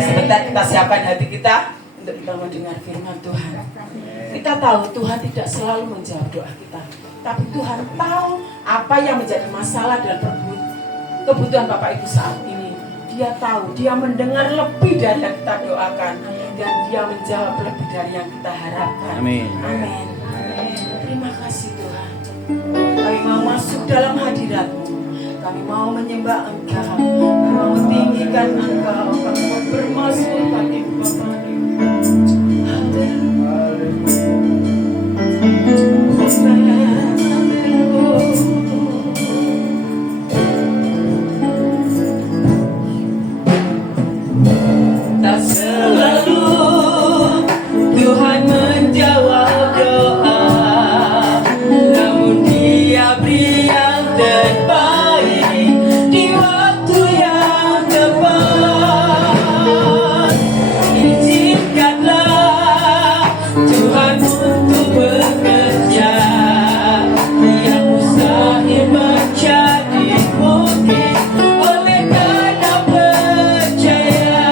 Sebentar kita siapkan hati kita untuk kita mendengar firman Tuhan. Kita tahu Tuhan tidak selalu menjawab doa kita, tapi Tuhan tahu apa yang menjadi masalah dan kebutuhan Bapak Ibu saat ini. Dia tahu, Dia mendengar lebih dari yang kita doakan, dan Dia menjawab lebih dari yang kita harapkan. Amin. Amin. Terima kasih Tuhan. Kami mau masuk dalam hadirat-Mu. Kami mau menyembah Engkau. Kami mau tinggikan Engkau. Kami mau bermazmur bagi Bapak Ibu. Tak selalu Tuhan menjawab doa, namun Dia beri yang terbaik di waktu yang tepat. Izinkanlah Tuhan untuk bekerja, yang mustahil menjadi mungkin oleh karena percaya.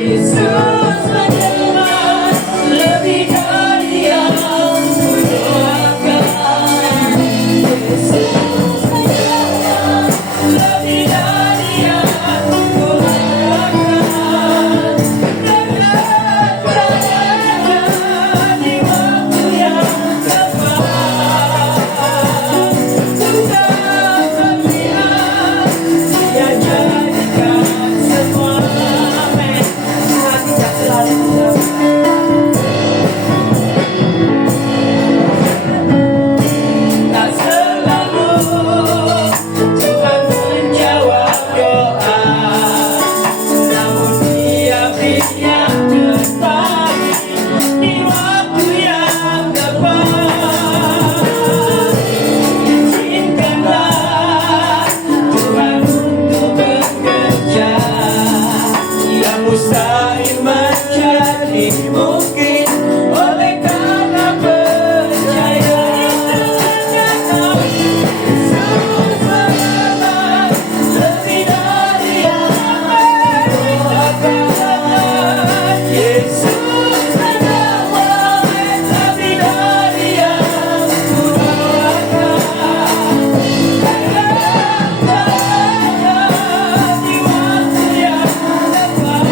Yesus mendengar lebih dari yang kudoakan. Yesus mendengar lebih dari yang kuharapkan. Kerjakan di waktu yang tepat. Tuhan berpihak, Dia jadikan semua. Amin. Tuhan tidak selalu menjawab. Tak selalu Tuhan menjawab doa, namun Dia beri yang terbaik di waktu yang tepat. Izinkanlah Tuhan untuk bekerja, yang mustahil menjadi mungkin oleh karena percaya. Yesus mendengar lebih dari yang kudoakan. Yesus menjawab lebih dari yang kudoakan. Kerjakan di waktu yang tepat.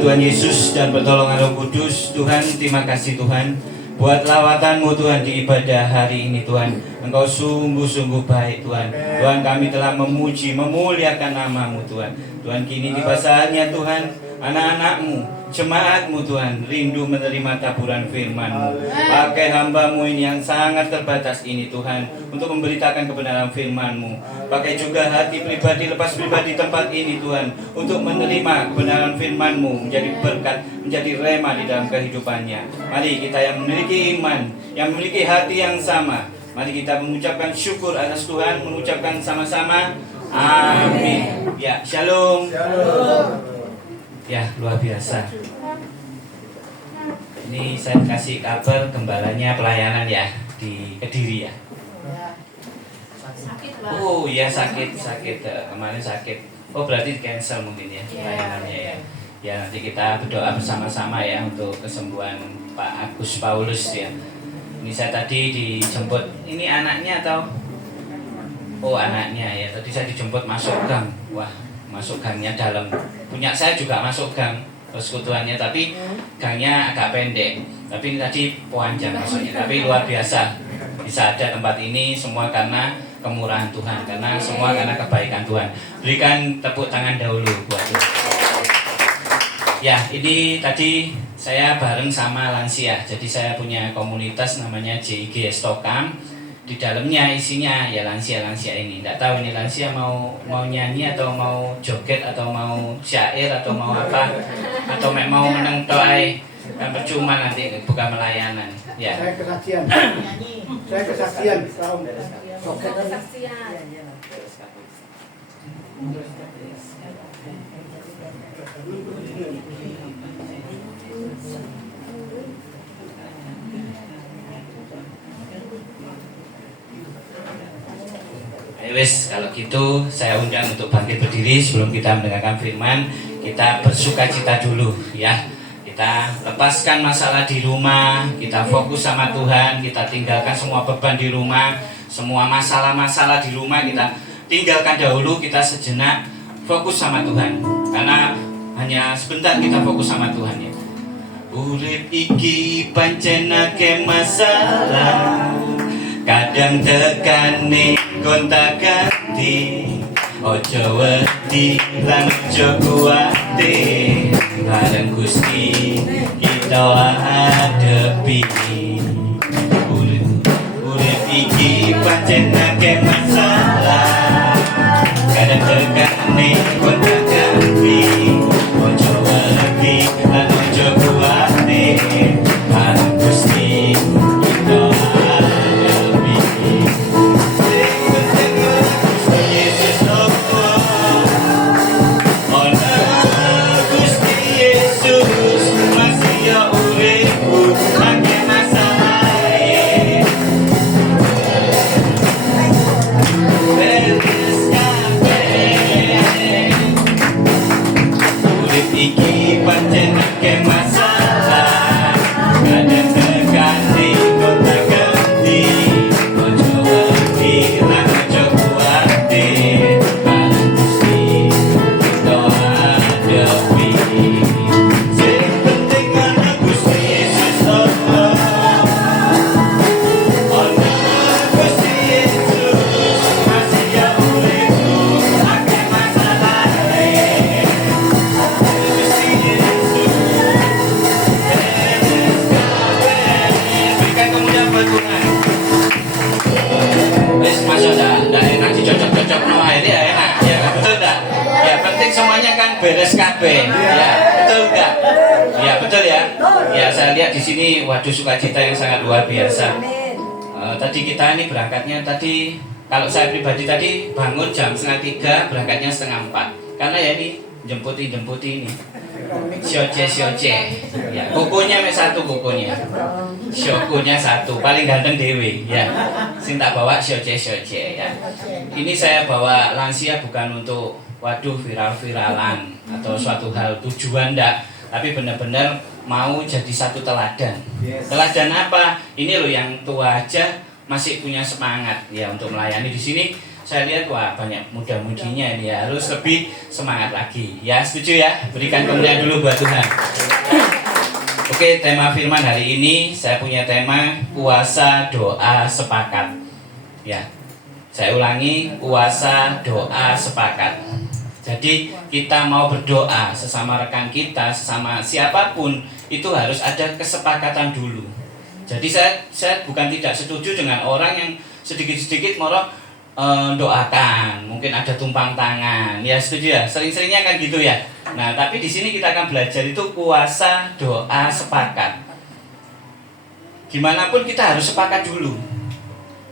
Tuhan Yesus dan pertolongan Roh Kudus. Tuhan, terima kasih Tuhan. buat lawatanmu Tuhan di ibadah hari ini Tuhan. Engkau sungguh-sungguh baik Tuhan. Tuhan, kami telah memuji, memuliakan namamu Tuhan. Tuhan, kini tiba saatnya Tuhan, anak-anakmu, jemaatmu Tuhan, rindu menerima taburan firman-Mu. Pakai hamba-Mu ini yang sangat terbatas ini Tuhan, untuk memberitakan kebenaran firman-Mu. Pakai juga hati pribadi, lepas pribadi tempat ini Tuhan, untuk menerima kebenaran firman-Mu, menjadi berkat, menjadi rema di dalam kehidupannya. Mari kita yang memiliki iman, yang memiliki hati yang sama, mari kita mengucapkan syukur atas Tuhan, mengucapkan sama-sama amin. Ya, shalom. Ya, luar biasa. Ini saya kasih kabar gembalanya pelayanan ya di Kediri ya. Oh iya, sakit kemarin sakit. Oh berarti cancel mungkin ya pelayanannya ya. Ya nanti kita berdoa bersama-sama ya untuk kesembuhan Pak Agus Paulus ya. Ini saya tadi dijemput. Ini anaknya atau? Oh anaknya ya. Tadi saya dijemput masuk gang. Wah, masuk gangnya dalam. Punya saya juga masuk gang persekutuannya, tapi gangnya agak pendek. Tapi ini tadi panjang maksudnya. Tapi luar biasa bisa ada tempat ini semua karena kemurahan Tuhan, karena semua karena kebaikan Tuhan. Berikan tepuk tangan dahulu buat Tuhan. Ya, ini tadi saya bareng sama lansia. Jadi saya punya komunitas namanya JIG Stokam. Di dalamnya isinya ya lansia-lansia ini. Tidak tahu ini lansia mau nyanyi atau mau joget atau mau syair atau mau apa, atau mau meneng toai, kan percuma nanti bukan melayanan. Ya. Saya kesaksian. Saya kesaksian. Wes, kalau gitu saya undang untuk bangkit berdiri sebelum kita mendengarkan firman. Kita bersuka cita dulu ya. Kita lepaskan masalah di rumah, kita fokus sama Tuhan, kita tinggalkan semua beban di rumah, semua masalah-masalah di rumah kita tinggalkan dahulu, kita sejenak fokus sama Tuhan. Karena hanya sebentar kita fokus sama Tuhan ya. Urip iki pancen akeh masalah, kadang tekane gonta ganti, ojo wedi lan ojo kuwate, bareng Gusti kita hadepi. Urip iki pancen akeh masalah, kadang tekane gonta ganti, ojo wedi lan ojo kuwate, bareng Gusti kita hadepi. Iki pancen akeh masalah, kadang tekane kota ganti, ojo wedi lan ojo kuwate, bareng Gusti kita hadepi. Sing penting ana Gusti Yesus Allah, ana Gusti Yesus masih ya uripku akeh masalah. Nggak enak dicocok-cocok no ini ya enak ya betul nggak ya penting semuanya kan beres kabeh ya betul nggak ya betul ya ya saya lihat di sini waduh sukacita yang sangat luar biasa. Tadi kita ini berangkatnya tadi kalau saya pribadi tadi bangun jam 2:30 berangkatnya 3:30 karena ya ini jemputi ini sioce ya kukunya satu kukunya syokunya satu paling ganteng dewe ya sing tak bawa sioce ya. Ini saya bawa lansia bukan untuk waduh viral-viralan atau suatu hal tujuan ndak, tapi benar-benar mau jadi satu teladan. Teladan apa? Ini loh yang tua aja masih punya semangat ya untuk melayani di sini. Saya lihat wah banyak muda-mudinya ini ya, harus lebih semangat lagi. Ya setuju ya? Berikan kemuliaan dulu buat Tuhan. Oke, tema firman hari ini saya punya tema kuasa doa sepakat. Ya, saya ulangi, kuasa doa sepakat. Jadi kita mau berdoa sesama rekan kita, sesama siapapun, itu harus ada kesepakatan dulu. Jadi saya bukan tidak setuju dengan orang yang sedikit-sedikit doakan, mungkin ada tumpang tangan, ya setuju ya, sering-seringnya kan gitu ya. Nah, tapi di sini kita akan belajar itu kuasa doa sepakat. Gimana pun kita harus sepakat dulu.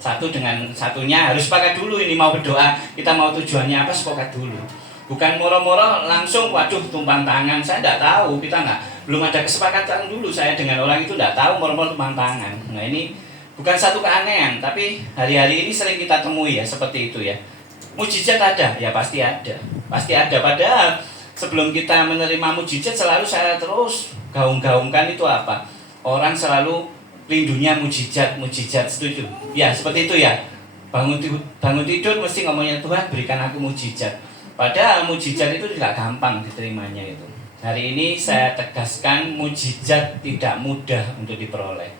Satu dengan satunya harus sepakat dulu, ini mau berdoa, kita mau tujuannya apa, sepakat dulu. Bukan moro-moro langsung, waduh tumpang tangan, saya tidak tahu, belum ada kesepakatan dulu, saya dengan orang itu tidak tahu moro-moro tumpang tangan. Nah ini bukan satu keanehan, tapi hari-hari ini sering kita temui ya, seperti itu ya. Mujizat ada, ya pasti ada. Pasti ada, padahal sebelum kita menerima mujizat selalu saya terus gaung-gaungkan itu apa? Orang selalu rindunya mujizat, setuju? Ya, seperti itu ya. Bangun tidur mesti ngomongnya, Tuhan berikan aku mujizat. Padahal mujizat itu tidak gampang diterimanya itu. Hari ini saya tegaskan mujizat tidak mudah untuk diperoleh.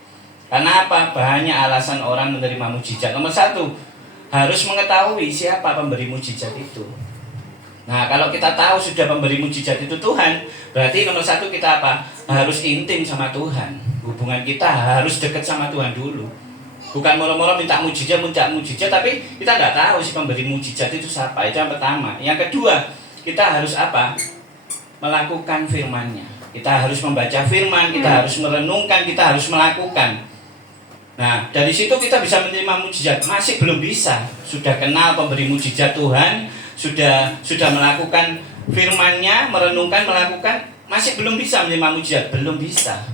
Karena apa? Banyak alasan orang menerima mujizat. Nomor satu, harus mengetahui siapa pemberi mujizat itu. Nah, kalau kita tahu sudah pemberi mujizat itu Tuhan, berarti nomor satu kita apa? Harus intim sama Tuhan. Hubungan kita harus dekat sama Tuhan dulu. Bukan moro-moro minta mujizat, tapi kita nggak tahu si pemberi mujizat itu siapa. Itu yang pertama. Yang kedua, kita harus apa? Melakukan firman-Nya. Kita harus membaca firman, kita harus merenungkan, kita harus melakukan. Nah, dari situ kita bisa menerima mujizat. Masih belum bisa. Sudah kenal pemberi mujizat Tuhan, sudah melakukan firman-Nya, merenungkan, melakukan, masih belum bisa menerima mujizat. Belum bisa.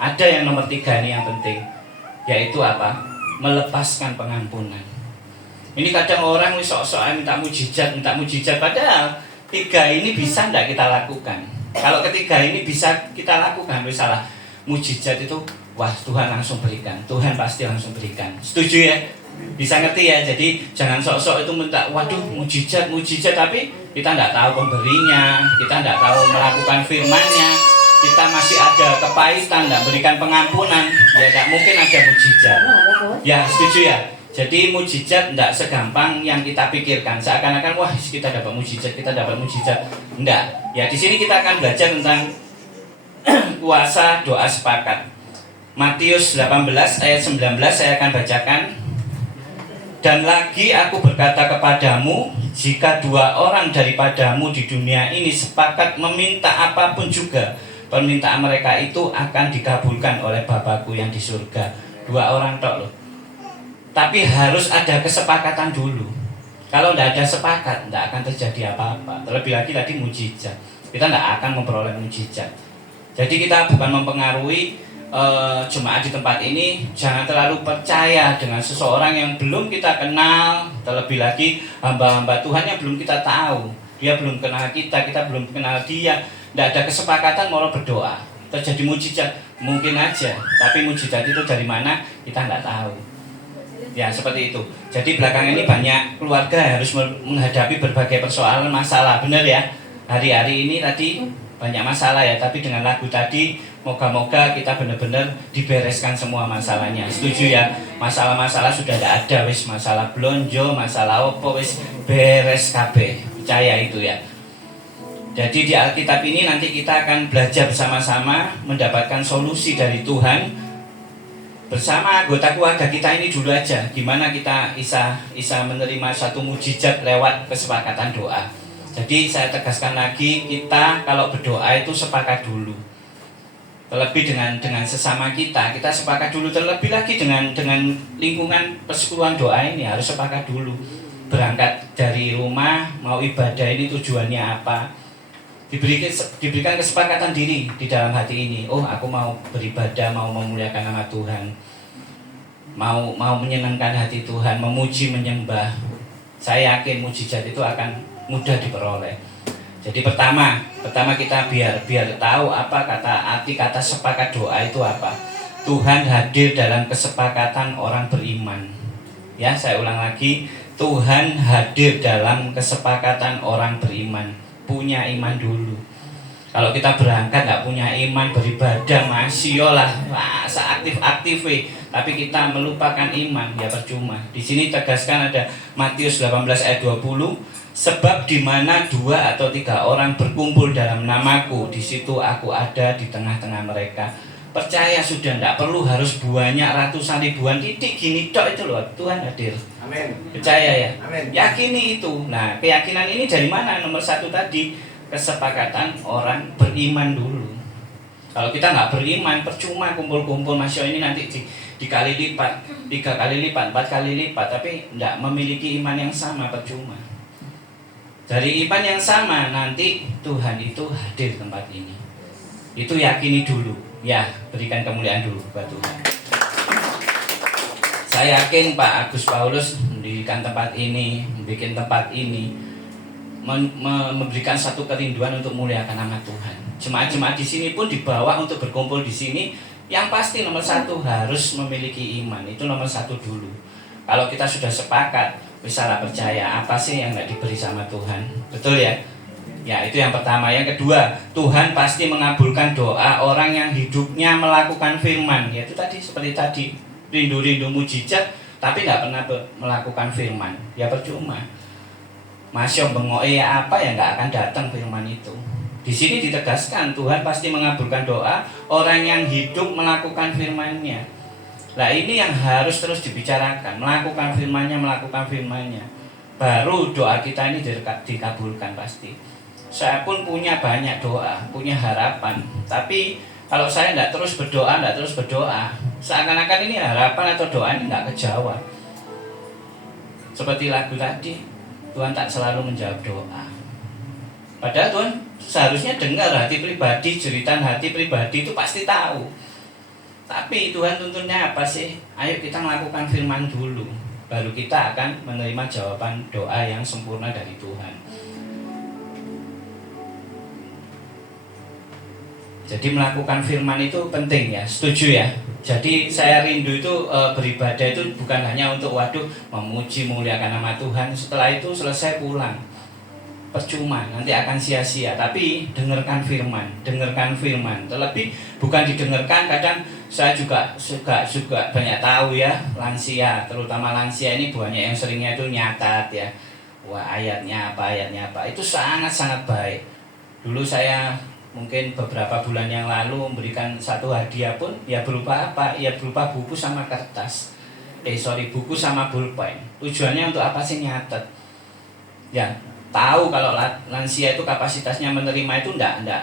Ada yang nomor 3 ini yang penting, yaitu apa? Melepaskan pengampunan. Ini kadang orang sok-sokan minta mujizat, padahal 3 ini bisa tidak kita lakukan. Kalau ketiga ini bisa kita lakukan, misalnya mujizat itu, wah Tuhan langsung berikan, Tuhan pasti langsung berikan. Setuju ya? Bisa ngerti ya? Jadi jangan sok-sok itu minta, waduh mujizat, tapi kita tidak tahu pemberinya, kita tidak tahu melakukan firman-Nya, kita masih ada kepahitan, tidak berikan pengampunan, ya tidak mungkin ada mujizat. Ya setuju ya? Jadi mujizat tidak segampang yang kita pikirkan. Seakan-akan wah kita dapat mujizat. Enggak. Ya di sini kita akan belajar tentang kuasa doa sepakat. Matius 18 ayat 19 saya akan bacakan. Dan lagi aku berkata kepadamu, jika 2 orang daripadamu di dunia ini sepakat meminta apapun juga, permintaan mereka itu akan dikabulkan oleh Bapakku yang di surga. 2 orang tok loh. Tapi harus ada kesepakatan dulu. Kalau tidak ada sepakat, tidak akan terjadi apa-apa. Terlebih lagi tadi mujizat, kita tidak akan memperoleh mujizat. Jadi kita bukan mempengaruhi jemaat di tempat ini. Jangan terlalu percaya dengan seseorang yang belum kita kenal. Terlebih lagi hamba-hamba Tuhan yang belum kita tahu. Dia belum kenal kita belum kenal dia. Tidak ada kesepakatan mau berdoa. Terjadi mujizat, mungkin aja. Tapi mujizat itu dari mana, kita tidak tahu. Ya seperti itu. Jadi belakangan ini banyak keluarga harus menghadapi berbagai persoalan, masalah. Benar ya? Hari-hari ini tadi banyak masalah ya. Tapi dengan lagu tadi, moga-moga kita benar-benar dibereskan semua masalahnya. Setuju ya? Masalah-masalah sudah tidak ada. Wis masalah blonjo, masalah opo, wis beres kabeh. Percaya itu ya. Jadi di Alkitab ini nanti kita akan belajar bersama-sama mendapatkan solusi dari Tuhan. Bersama anggota keluarga kita ini dulu aja, gimana kita bisa menerima satu mujizat lewat kesepakatan doa. Jadi saya tegaskan lagi, kita kalau berdoa itu sepakat dulu. Terlebih dengan sesama kita sepakat dulu. Terlebih lagi dengan lingkungan persekutuan doa ini harus sepakat dulu. Berangkat dari rumah, mau ibadah ini tujuannya apa? Diberikan kesepakatan diri di dalam hati ini. Oh, aku mau beribadah, mau memuliakan nama Tuhan, mau menyenangkan hati Tuhan, memuji, menyembah. Saya yakin mujizat itu akan mudah diperoleh. Jadi pertama kita biar tahu apa arti kata sepakat doa itu apa. Tuhan hadir dalam kesepakatan orang beriman. Ya, saya ulang lagi, Tuhan hadir dalam kesepakatan orang beriman. Punya iman dulu. Kalau kita berangkat nggak punya iman, beribadah masih lah seaktif-aktif, tapi kita melupakan iman, ya percuma. Di sini tegaskan ada Matius 18 ayat 20, sebab di mana 2 atau 3 orang berkumpul dalam namaku, di situ aku ada di tengah-tengah mereka. Percaya sudah, tidak perlu harus banyak ratusan ribuan, titik gini tok itu loh, Tuhan hadir. Amin. Percaya ya? Amin. Yakini itu. Nah, keyakinan ini dari mana? Nomor 1 tadi, kesepakatan orang beriman dulu. Kalau kita nggak beriman, percuma kumpul-kumpul, Masya ini nanti dikali lipat, 3 kali lipat, 4 kali lipat, tapi tidak memiliki iman yang sama, percuma. Dari iman yang sama, nanti Tuhan itu hadir tempat ini. Itu yakini dulu. Ya, berikan kemuliaan dulu buat Tuhan. Saya yakin Pak Agus Paulus mendirikan tempat ini, membuat tempat ini, memberikan satu kerinduan untuk muliakan nama Tuhan. Jemaat-jemaat di sini pun dibawa untuk berkumpul di sini. Yang pasti nomor 1 harus memiliki iman. Itu nomor 1 dulu. Kalau kita sudah sepakat, bisa percaya apa sih yang nggak diberi sama Tuhan, betul ya? Ya, itu yang pertama. Yang kedua, Tuhan pasti mengabulkan doa orang yang hidupnya melakukan firman. Yaitu tadi, seperti tadi, rindu-rindu mujizat tapi nggak pernah melakukan firman, ya percuma. Masya bengoe apa yang nggak akan datang firman itu. Di sini ditegaskan Tuhan pasti mengabulkan doa orang yang hidup melakukan firman-Nya. Nah, ini yang harus terus dibicarakan, melakukan firman-Nya. Baru doa kita ini dikabulkan pasti. Saya pun punya banyak doa, punya harapan. Tapi kalau saya tidak terus berdoa, seakan-akan ini harapan atau doa ini tidak kejawab. Seperti lagu tadi, Tuhan tak selalu menjawab doa. Padahal Tuhan seharusnya dengar hati pribadi, jeritan hati pribadi itu pasti tahu. Tapi Tuhan tuntunnya apa sih? Ayo kita melakukan firman dulu, baru kita akan menerima jawaban doa yang sempurna dari Tuhan. Jadi melakukan firman itu penting ya, setuju ya. Jadi saya rindu itu beribadah itu bukan hanya untuk memuji muliakan nama Tuhan. Setelah itu selesai pulang, percuma, nanti akan sia-sia. Tapi dengarkan firman. Terlebih bukan didengarkan, kadang saya juga banyak tahu ya, lansia, terutama lansia ini banyak yang seringnya itu nyatat ya. Wah, ayatnya apa, itu sangat-sangat baik. Dulu saya mungkin beberapa bulan yang lalu memberikan satu hadiah pun ya berupa apa? Ya berupa buku sama kertas. Buku sama pulpen. Tujuannya untuk apa sih? Nyatet. Ya, tahu kalau lansia itu kapasitasnya menerima itu enggak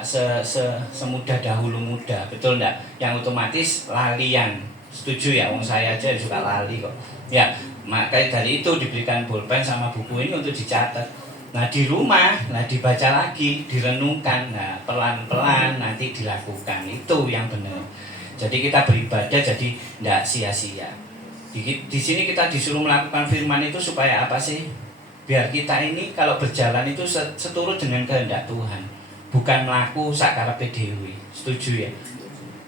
semudah dahulu muda, betul enggak? Yang otomatis lalian. Setuju ya, wong saya aja juga lali kok. Ya, makanya dari itu diberikan pulpen sama buku ini untuk dicatat. Nah, di rumah, dibaca lagi, direnungkan, pelan-pelan nanti dilakukan. Itu yang benar. Jadi kita beribadah jadi tidak sia-sia. Di sini kita disuruh melakukan firman itu supaya apa sih? Biar kita ini kalau berjalan itu seturut dengan kehendak Tuhan. Bukan melaku sakarepe dhewe. Setuju ya?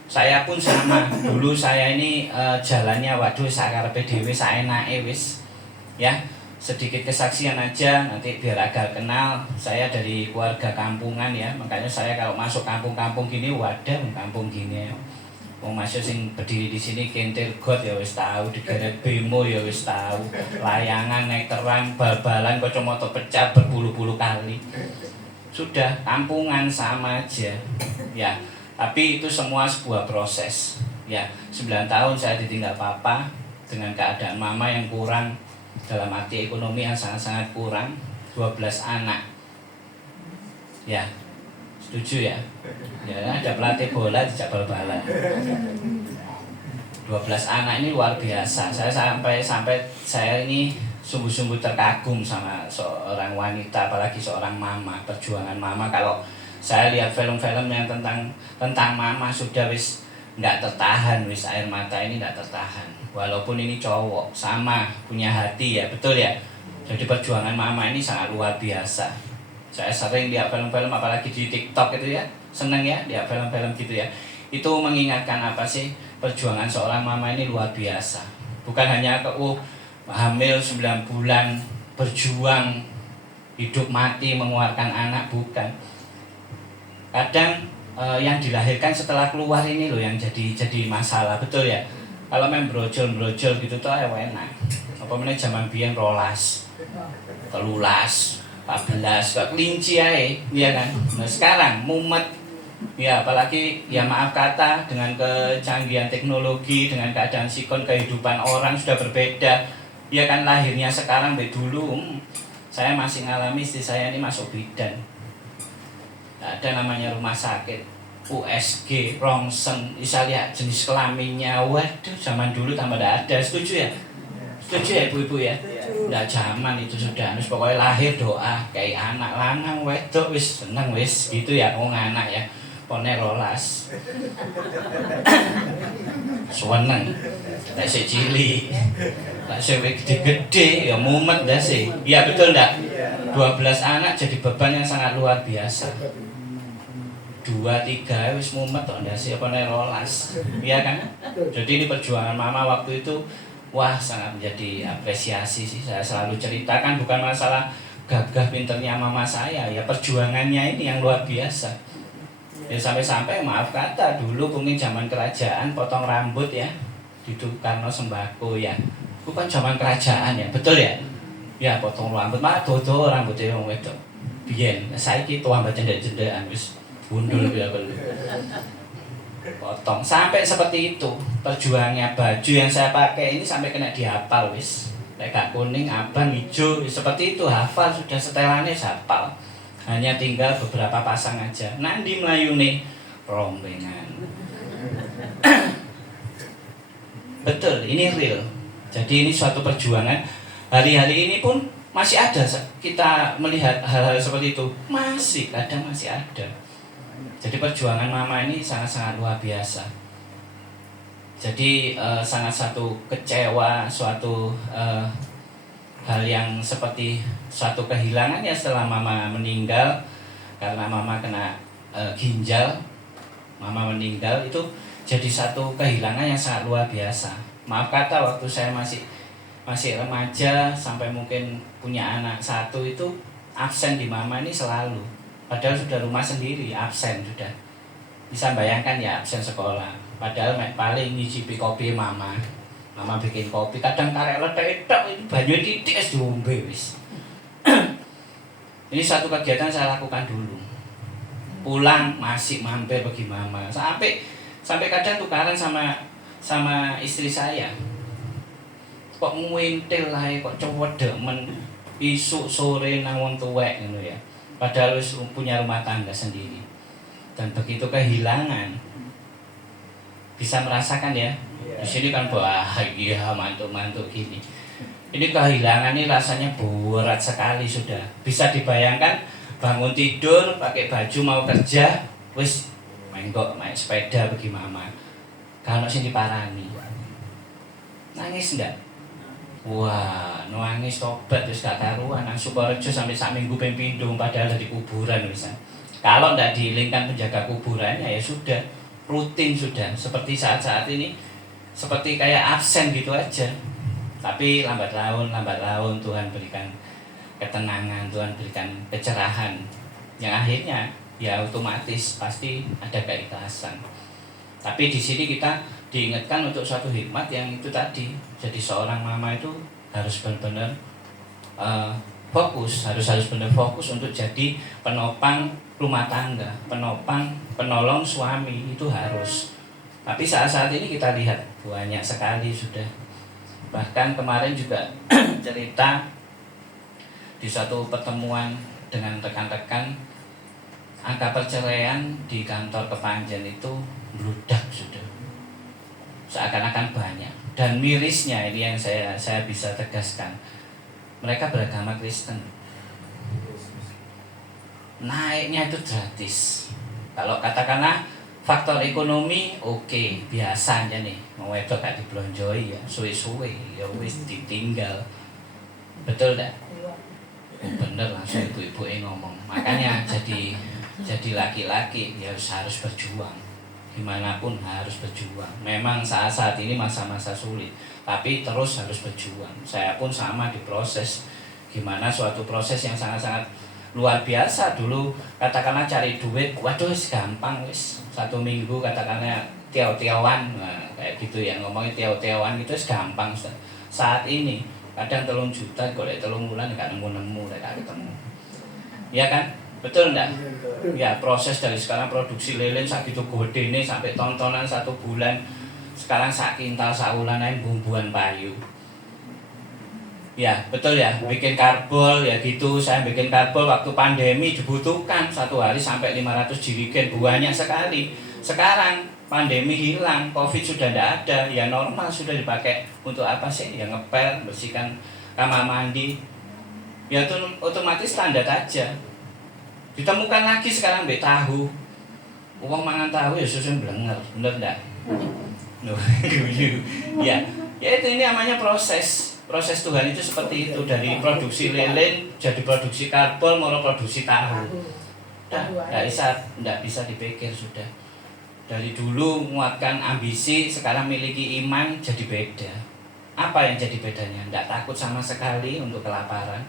Saya pun sama. Dulu saya ini jalannya sakarepe dhewe, saenake wis. Ya. Sedikit kesaksian aja, nanti biar agak kenal. Saya dari keluarga kampungan ya, makanya saya kalau masuk kampung-kampung gini, wadah kampung gini ya. Wong masuk sing berdiri di sini kentir got ya wis tahu, digeret bemo ya wis tahu, layangan naik terang, bal-balan kacamata pecah berpuluh-puluh kali. Sudah kampungan sama aja. Ya, tapi itu semua sebuah proses. Ya, 9 tahun saya ditinggal papa dengan keadaan mama yang kurang. Dalam arti ekonomi yang sangat-sangat kurang, 12 anak. Ya, setuju ya? Ya, ada pelatih bola dijak bal-balan. 12 anak ini luar biasa. Saya sampai saya ini sungguh-sungguh terkagum sama seorang wanita, apalagi seorang mama, perjuangan mama. Kalau saya lihat film-film yang tentang mama sudah wis nggak tertahan, wis air mata ini nggak tertahan. Walaupun ini cowok, sama punya hati ya, betul ya. Jadi perjuangan mama ini sangat luar biasa. Saya sering lihat film-film, apalagi di TikTok itu ya, seneng ya lihat film-film gitu ya. Itu mengingatkan apa sih, perjuangan seorang mama ini luar biasa. Bukan hanya hamil 9 bulan, berjuang hidup mati mengeluarkan anak, bukan. kadang yang dilahirkan setelah keluar ini loh yang jadi masalah, betul ya. Kalau main brojol gitu tuh enak. Apa meneh zaman biyen 12, 13, 14, kok kelinci ae, iya kan. Nah sekarang mumet. Ya apalagi ya maaf kata dengan kecanggihan teknologi, dengan keadaan sikon kehidupan orang sudah berbeda. Ya kan lahirnya sekarang beda dulu. Saya masih ngalami istri saya ini masuk bidan. Ada namanya rumah sakit USG, Rongsen, bisa lihat jenis kelaminnya. Waduh, zaman dulu tambah ada. Setuju ya? Setuju ya ibu-ibu ya? Nggak zaman itu sudah. Terus pokoknya lahir doa kayak anak lanang wedok wis seneng wis gitu ya. Anak ya. Pone 12. Seneng. Nek sik cilik. Nek sik gede-gede ya mumet dah sih. Iya betul enggak? 12 anak jadi beban yang sangat luar biasa. 2, 3 wis mumet kok ndase apa nek 12. Iya kan? Jadi ini perjuangan mama waktu itu wah sangat menjadi apresiasi sih. Saya selalu ceritakan bukan masalah gagah pinternya mama saya, ya perjuangannya ini yang luar biasa. Ya sampai-sampai maaf kata dulu mungkin zaman kerajaan potong rambut ya. Itu karena sembako ya. Bukan zaman kerajaan ya, betul ya? Ya potong rambut mah dodo rambutnya wong wedok. Biyen saiki tuwa mbak cendek-cendekan wis gundul ya kan. Potong sampai seperti itu. Perjuangannya baju yang saya pakai ini sampai kena dihafal wis. Nek gak kuning, abang, hijau seperti itu hafal sudah setelannya hafal. Hanya tinggal beberapa pasang aja. Nandi melayune rombengan. Betul, ini real. Jadi ini suatu perjuangan. Hari-hari ini pun masih ada kita melihat hal-hal seperti itu. Masih ada. Jadi perjuangan mama ini sangat-sangat luar biasa. Jadi sangat satu kecewa, suatu hal yang seperti suatu kehilangan ya setelah mama meninggal. Karena mama kena ginjal, mama meninggal itu jadi satu kehilangan yang sangat luar biasa. Maaf kata waktu saya masih remaja sampai mungkin punya anak satu itu absen di mama ini selalu. Padahal sudah rumah sendiri, absen sudah. Bisa bayangkan ya absen sekolah. Padahal paling nyicipi kopi mama. Mama bikin kopi, kadang karek letek-letek ini banyu titik es diombe wis. Ini satu kegiatan saya lakukan dulu. Pulang masih mampir bagi mama. Sampai kadang tukaran sama istri saya. Kok nguintil lah, kok cowok demen isuk sore nang wong tuwek ngono ya. Padahal wis punya rumah tangga sendiri. Dan begitu kehilangan bisa merasakan ya. Di sini kan bahagia mantuk-mantuk gini. Ini kehilangan ini rasanya berat sekali sudah. Bisa dibayangkan bangun tidur pakai baju mau kerja, wis main sepeda pergi mama. Kalau sini parani. Nangis enggak? Wah, nangis tobat wis gak karuan nang Sukorejo sampai sak minggu ping pindho padahal di kuburan wisan. Kalau enggak diilingkan penjaga kuburannya ya sudah rutin sudah seperti saat-saat ini seperti kayak absen gitu aja. Tapi lambat laun Tuhan berikan ketenangan, Tuhan berikan kecerahan yang akhirnya ya otomatis pasti ada keikhlasan. Tapi di sini kita diingatkan untuk suatu hikmat yang itu tadi. Jadi seorang mama itu harus benar-benar fokus, harus benar fokus untuk jadi penopang rumah tangga, penolong suami itu harus. Tapi saat-saat ini kita lihat banyak sekali sudah. Bahkan kemarin juga cerita di satu pertemuan dengan rekan-rekan, angka perceraian di kantor Kepanjen itu bludak sudah. Seakan-akan banyak. Dan mirisnya ini yang saya bisa tegaskan. Mereka beragama Kristen. Naiknya itu gratis. Kalau katakanlah faktor ekonomi oke, biasa aja nih. Mau wedok gak diblonjoi ya, suwe-suwe ya wis ditinggal. Betul enggak? Bener langsung ibu-ibu ngomong. Makanya jadi laki-laki ya harus berjuang. Gimana pun harus berjuang. Memang saat-saat ini masa-masa sulit, tapi terus harus berjuang. Saya pun sama di proses. Gimana suatu proses yang sangat-sangat luar biasa. Dulu katakanlah cari duit, waduh gampang wis. 1 minggu katakanlah tiaw-tiawan, nah, kayak gitu ya, ngomongin tiaw-tiawan itu gampang. Saat ini kadang 3 juta golek 3 bulan gak nemu-nemu, gak ketemu. Iya kan? Betul enggak? Ya, proses dari sekarang produksi lilin sakitu godene sampai tontonan 1 bulan. Sekarang sak kintal saulanan bumbuan payu. Ya, betul ya. Bikin karbol ya gitu. Saya bikin karbol waktu pandemi dibutuhkan 1 hari sampai 500 jirigen, banyak sekali. Sekarang pandemi hilang, Covid sudah tidak ada, ya normal sudah dipakai untuk apa sih? Ya ngepel, bersihkan kamar mandi. Ya itu otomatis standar aja. Ditemukan lagi sekarang mbek tahu. Uang mangan tahu ya susun blenger, bener enggak? Ya, ya itu ini namanya proses. Proses Tuhan itu seperti itu, dari produksi lilin jadi produksi karbol, mau produksi tahu. Enggak bisa dipikir sudah. Dari dulu menguatkan ambisi, sekarang miliki iman jadi beda. Apa yang jadi bedanya? Enggak takut sama sekali untuk kelaparan.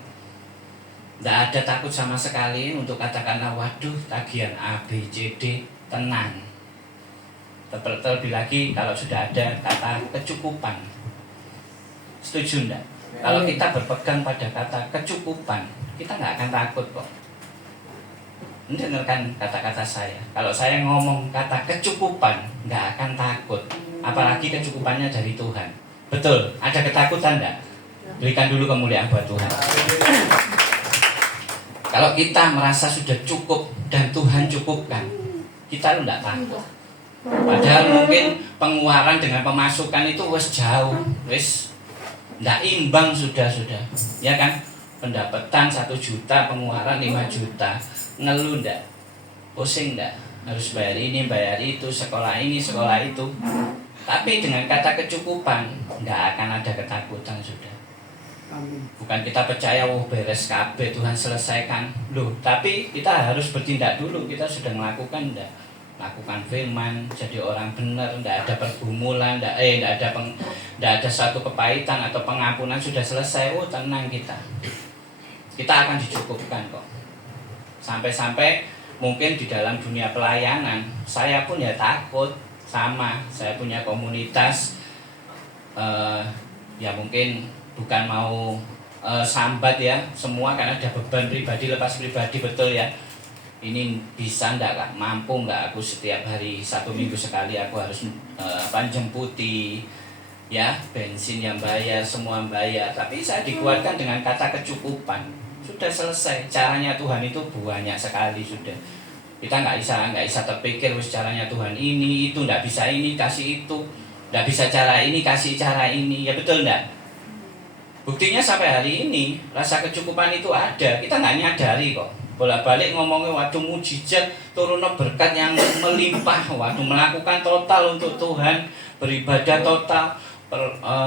Tidak ada takut sama sekali untuk katakanlah waduh tagihan A, B, C, D, tenang. Terlebih lagi kalau sudah ada kata kecukupan. Setuju enggak? Kalau kita berpegang pada kata kecukupan, kita nggak akan takut kok. Dengarkan kata-kata saya. Kalau saya ngomong kata kecukupan, nggak akan takut. Apalagi kecukupannya dari Tuhan. Betul? Ada ketakutan enggak? Berikan dulu kemuliaan buat Tuhan. Kalau kita merasa sudah cukup dan Tuhan cukupkan, kita enggak takut. Padahal mungkin pengeluaran dengan pemasukan itu wis jauh, wis enggak imbang sudah. Ya kan? Pendapatan 1 juta, pengeluaran 5 juta. Ngeluh enggak? Pusing enggak? Harus bayar ini, bayar itu, sekolah ini, sekolah itu. Tapi dengan kata kecukupan, enggak akan ada ketakutan sudah. Bukan kita percaya beres kabeh Tuhan selesaikan. Loh, tapi kita harus bertindak dulu. Kita sudah melakukan enggak? Lakukan firman, jadi orang benar, enggak ada pergumulan, enggak ada satu kepahitan atau pengampunan, sudah selesai. Oh, tenang kita. Kita akan dicukupkan kok. Sampai-sampai mungkin di dalam dunia pelayanan, saya pun ya takut sama. Saya punya komunitas ya mungkin bukan mau sambat ya semua, karena ada beban pribadi, lepas pribadi, betul ya. Ini bisa enggak kak, mampu enggak aku setiap hari 1 minggu sekali aku harus jemputi ya, bensin yang bayar, semua bayar. Tapi saya dikuatkan dengan kata kecukupan. Sudah selesai. Caranya Tuhan itu banyak sekali sudah. Kita nggak bisa terpikir wis caranya Tuhan ini itu, nggak bisa ini kasih itu, nggak bisa cara ini kasih cara ini. Ya betul enggak? Buktinya sampai hari ini rasa kecukupan itu ada. Kita nggak nyadari kok. Bolak-balik ngomongnya waktu mujizat, turun berkat yang melimpah, waktu melakukan total untuk Tuhan, beribadah total,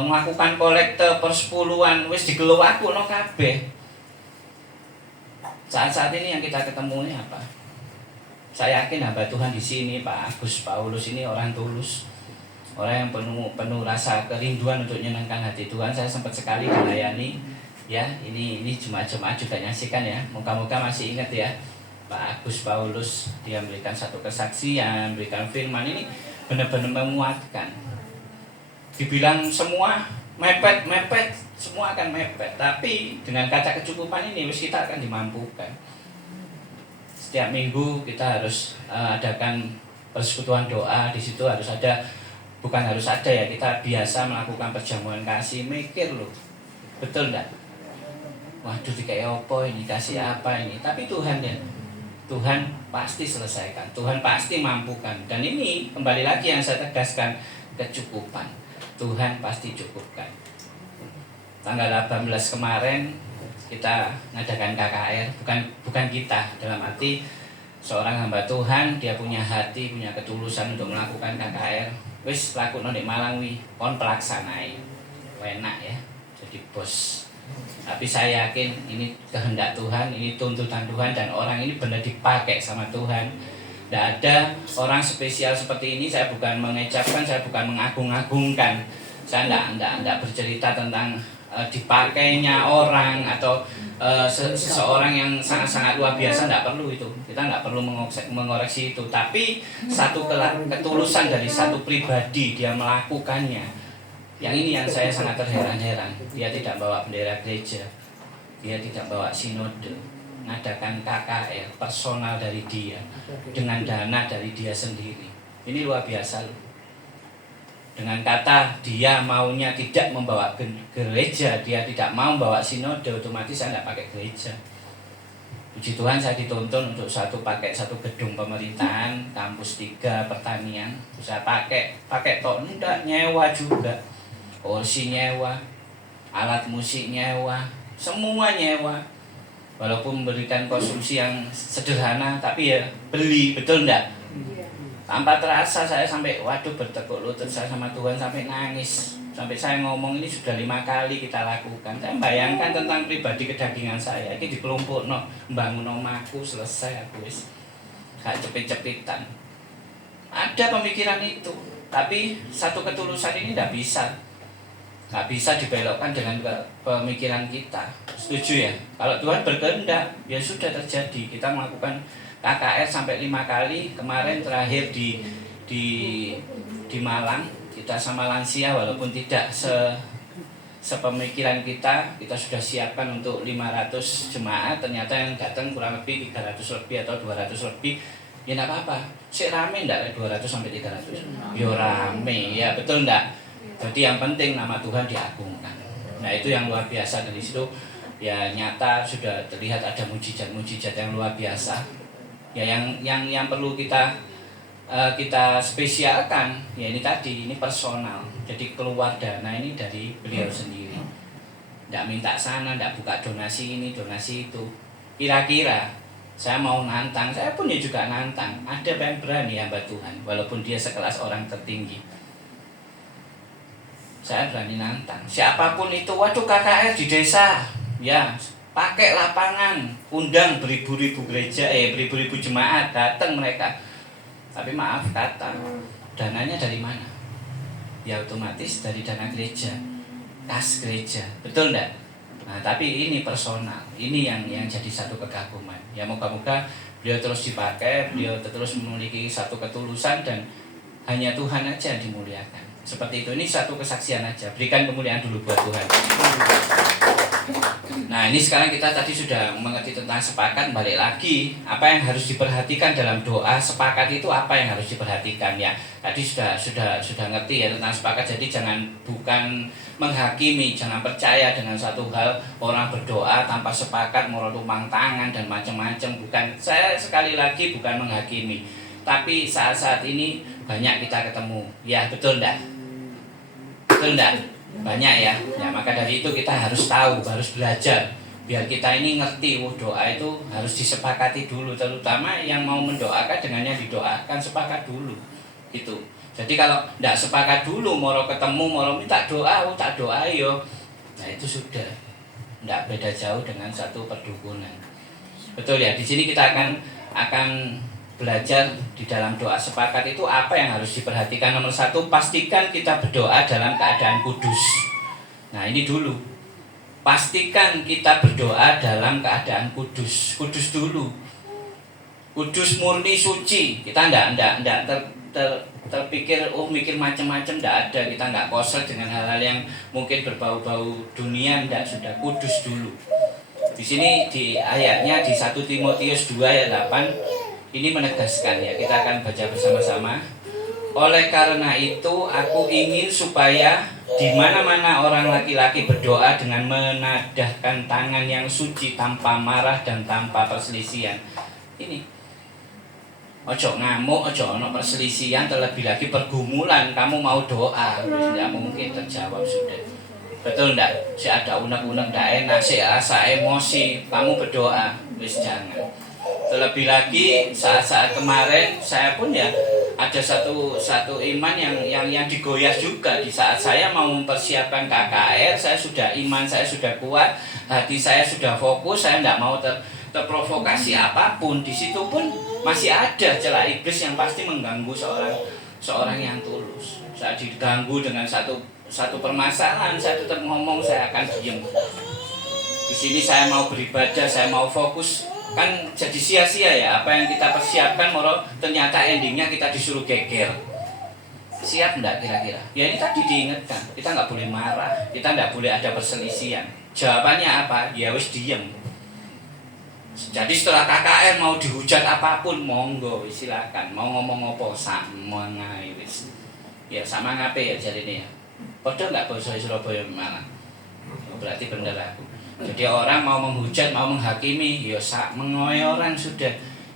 melakukan kolekte persepuluhan, wis digelu aku no kabeh. Saat-saat ini yang kita ketemu ini apa? Saya yakin hamba Tuhan di sini, Pak Agus Paulus ini orang tulus, orang yang penuh rasa kerinduan untuk menyenangkan hati Tuhan. Saya sempat sekali melayani, ya ini jemaat-jemaat juga nyaksikan ya. Moga-moga masih ingat ya, Pak Agus Paulus, dia memberikan satu kesaksian, memberikan firman, ini benar-benar memuatkan. Dibilang semua mepet, semua akan mepet, tapi dengan kata kecukupan ini kita akan dimampukan. Setiap minggu kita harus adakan persekutuan doa. Di situ harus ada, bukan harus ada ya, kita biasa melakukan perjamuan kasih. Mikir loh, betul enggak? Waduh, kayak apa ini, kasih apa ini? Tapi Tuhan ya, Tuhan pasti selesaikan, Tuhan pasti mampukan. Dan ini kembali lagi yang saya tegaskan, kecukupan. Tuhan pasti cukupkan. Tanggal 18 kemarin kita ngadakan KKR, bukan kita, dalam arti seorang hamba Tuhan, dia punya hati, punya ketulusan untuk melakukan KKR. Wis lakukan di Malang wi, kon pelaksanai, enak ya, jadi bos. Tapi saya yakin ini kehendak Tuhan, ini tuntutan Tuhan, dan orang ini benar dipakai sama Tuhan. Tidak ada orang spesial seperti ini. Saya bukan mengecapkan, saya bukan mengagung-agungkan, Saya enggak bercerita tentang dipakainya orang atau seseorang yang sangat-sangat luar biasa, enggak perlu itu. Kita enggak perlu mengoreksi itu. Tapi satu ketulusan dari satu pribadi dia melakukannya. Yang ini yang saya sangat terheran-heran. Dia tidak bawa bendera gereja, dia tidak bawa sinode, mengadakan KKR personal dari dia dengan dana dari dia sendiri. Ini luar biasa loh. Dengan kata dia maunya tidak membawa gereja, dia tidak mau membawa sinode, otomatis saya tidak pakai gereja. Puji Tuhan saya dituntun untuk pakai satu gedung pemerintahan, kampus 3 pertanian. Saya pakai tok, enggak, nyewa juga. Kursi nyewa, alat musik nyewa, semua nyewa. Walaupun memberikan konsumsi yang sederhana, tapi ya beli, betul enggak? Tanpa terasa saya sampai waduh bertekuk lutut saya sama Tuhan sampai nangis. Sampai saya ngomong ini sudah 5 kali kita lakukan. Saya bayangkan tentang pribadi kedagingan saya. Ini di kelompok membangun omahku selesai aku wis. Gak cepet-cepetan. Ada pemikiran itu, tapi satu ketulusan ini tidak bisa. Gak bisa dibelokkan dengan pemikiran kita. Setuju ya? Kalau Tuhan berkehendak, ya sudah terjadi. Kita melakukan KKR sampai 5 kali. Kemarin terakhir di Malang, kita sama lansia walaupun tidak sepemikiran kita sudah siapkan untuk 500 jemaat. Ternyata yang datang kurang lebih 300 lebih atau 200 lebih. Ya enggak apa-apa. Sik rame enggak 200 sampai 300? Ya rame, ya betul enggak? Jadi yang penting nama Tuhan diagungkan. Nah itu yang luar biasa dari situ. Ya nyata sudah terlihat ada mujizat-mujizat yang luar biasa. Ya yang perlu kita spesialkan ya ini tadi, ini personal. Jadi keluar dana ini dari beliau sendiri. Tidak minta sana, tidak buka donasi ini, donasi itu. Kira-kira saya mau nantang, saya pun ya juga nantang. Ada yang berani hamba Tuhan, walaupun dia sekelas orang tertinggi. Saya berani nantang. Siapapun itu, waduh KKR di desa, ya pakai lapangan, undang beribu-ribu gereja, beribu-ribu jemaat, datang mereka. Tapi maaf kata, dananya dari mana? Ya otomatis dari dana gereja, kas gereja, betul enggak? Nah tapi ini personal, ini yang jadi satu kekaguman. Ya moga-moga beliau terus dipakai, beliau terus memiliki satu ketulusan dan hanya Tuhan aja yang dimuliakan. Seperti itu, ini satu kesaksian aja. Berikan kemuliaan dulu buat Tuhan. Nah ini sekarang kita tadi sudah mengerti tentang sepakat. Balik lagi, apa yang harus diperhatikan dalam doa sepakat itu, apa yang harus diperhatikan ya. Tadi sudah ngerti ya tentang sepakat. Jadi bukan menghakimi, jangan percaya dengan satu hal orang berdoa tanpa sepakat, mau tumpang tangan dan macam-macam. Bukan, saya sekali lagi bukan menghakimi. Tapi saat-saat ini banyak kita ketemu. Ya betul enggak? Betul enggak? Banyak ya. Ya maka dari itu kita harus tahu, harus belajar. Biar kita ini ngerti, doa itu harus disepakati dulu. Terutama yang mau mendoakan dengannya didoakan, sepakat dulu. Gitu. Jadi kalau enggak sepakat dulu, mau ketemu, mau minta doa, tak doa yo. Nah itu sudah enggak beda jauh dengan satu perdukunan. Betul ya. Di sini kita akan belajar di dalam doa sepakat itu apa yang harus diperhatikan. Nomor 1, pastikan kita berdoa dalam keadaan kudus. Nah ini dulu, pastikan kita berdoa dalam keadaan kudus. Kudus dulu, kudus murni suci. Kita enggak terpikir mikir macam-macam, enggak ada. Kita enggak koser dengan hal-hal yang mungkin berbau-bau dunia. Enggak, sudah kudus dulu. Di sini di ayatnya di 1 Timotius 2 ayat 8 ini menegaskan ya, kita akan baca bersama-sama. Oleh karena itu aku ingin supaya di mana-mana orang laki-laki berdoa dengan menadahkan tangan yang suci, tanpa marah dan tanpa perselisihan. Ini ojo ngamuk, ojo ono perselisihan, terlebih lagi pergumulan. Kamu mau doa, tidak mungkin terjawab sudah. Betul enggak? Si ada unek-unek enggak enak, si rasa emosi, kamu berdoa, wis jangan. Terlebih lagi saat-saat kemarin saya pun ya ada satu iman yang digoyah juga. Di saat saya mau mempersiapkan KKR, saya sudah iman, saya sudah kuat, hati saya sudah fokus, saya tidak mau terprovokasi apapun. Di situ pun masih ada celah iblis yang pasti mengganggu seorang yang tulus. Saya diganggu dengan satu satu permasalahan saya tetap ngomong, saya akan diem. Di sini saya mau beribadah, saya mau fokus, kan jadi sia-sia ya apa yang kita persiapkan, moro ternyata endingnya kita disuruh geger. Siap enggak kira-kira? Ya ini tadi diingatkan, kita nggak boleh marah, kita nggak boleh ada perselisihan. Jawabannya apa? Ya wis diem. Jadi setelah KKR mau dihujat apapun, monggo silakan. Mau ngomong apa sama ngai wis. Ya sama ngape ya jadi ini ya. Padahal nggak basa Surabaya malah. Berarti bener aku. Jadi orang mau menghujat, mau menghakimi, ya sak mengoy orang sudah.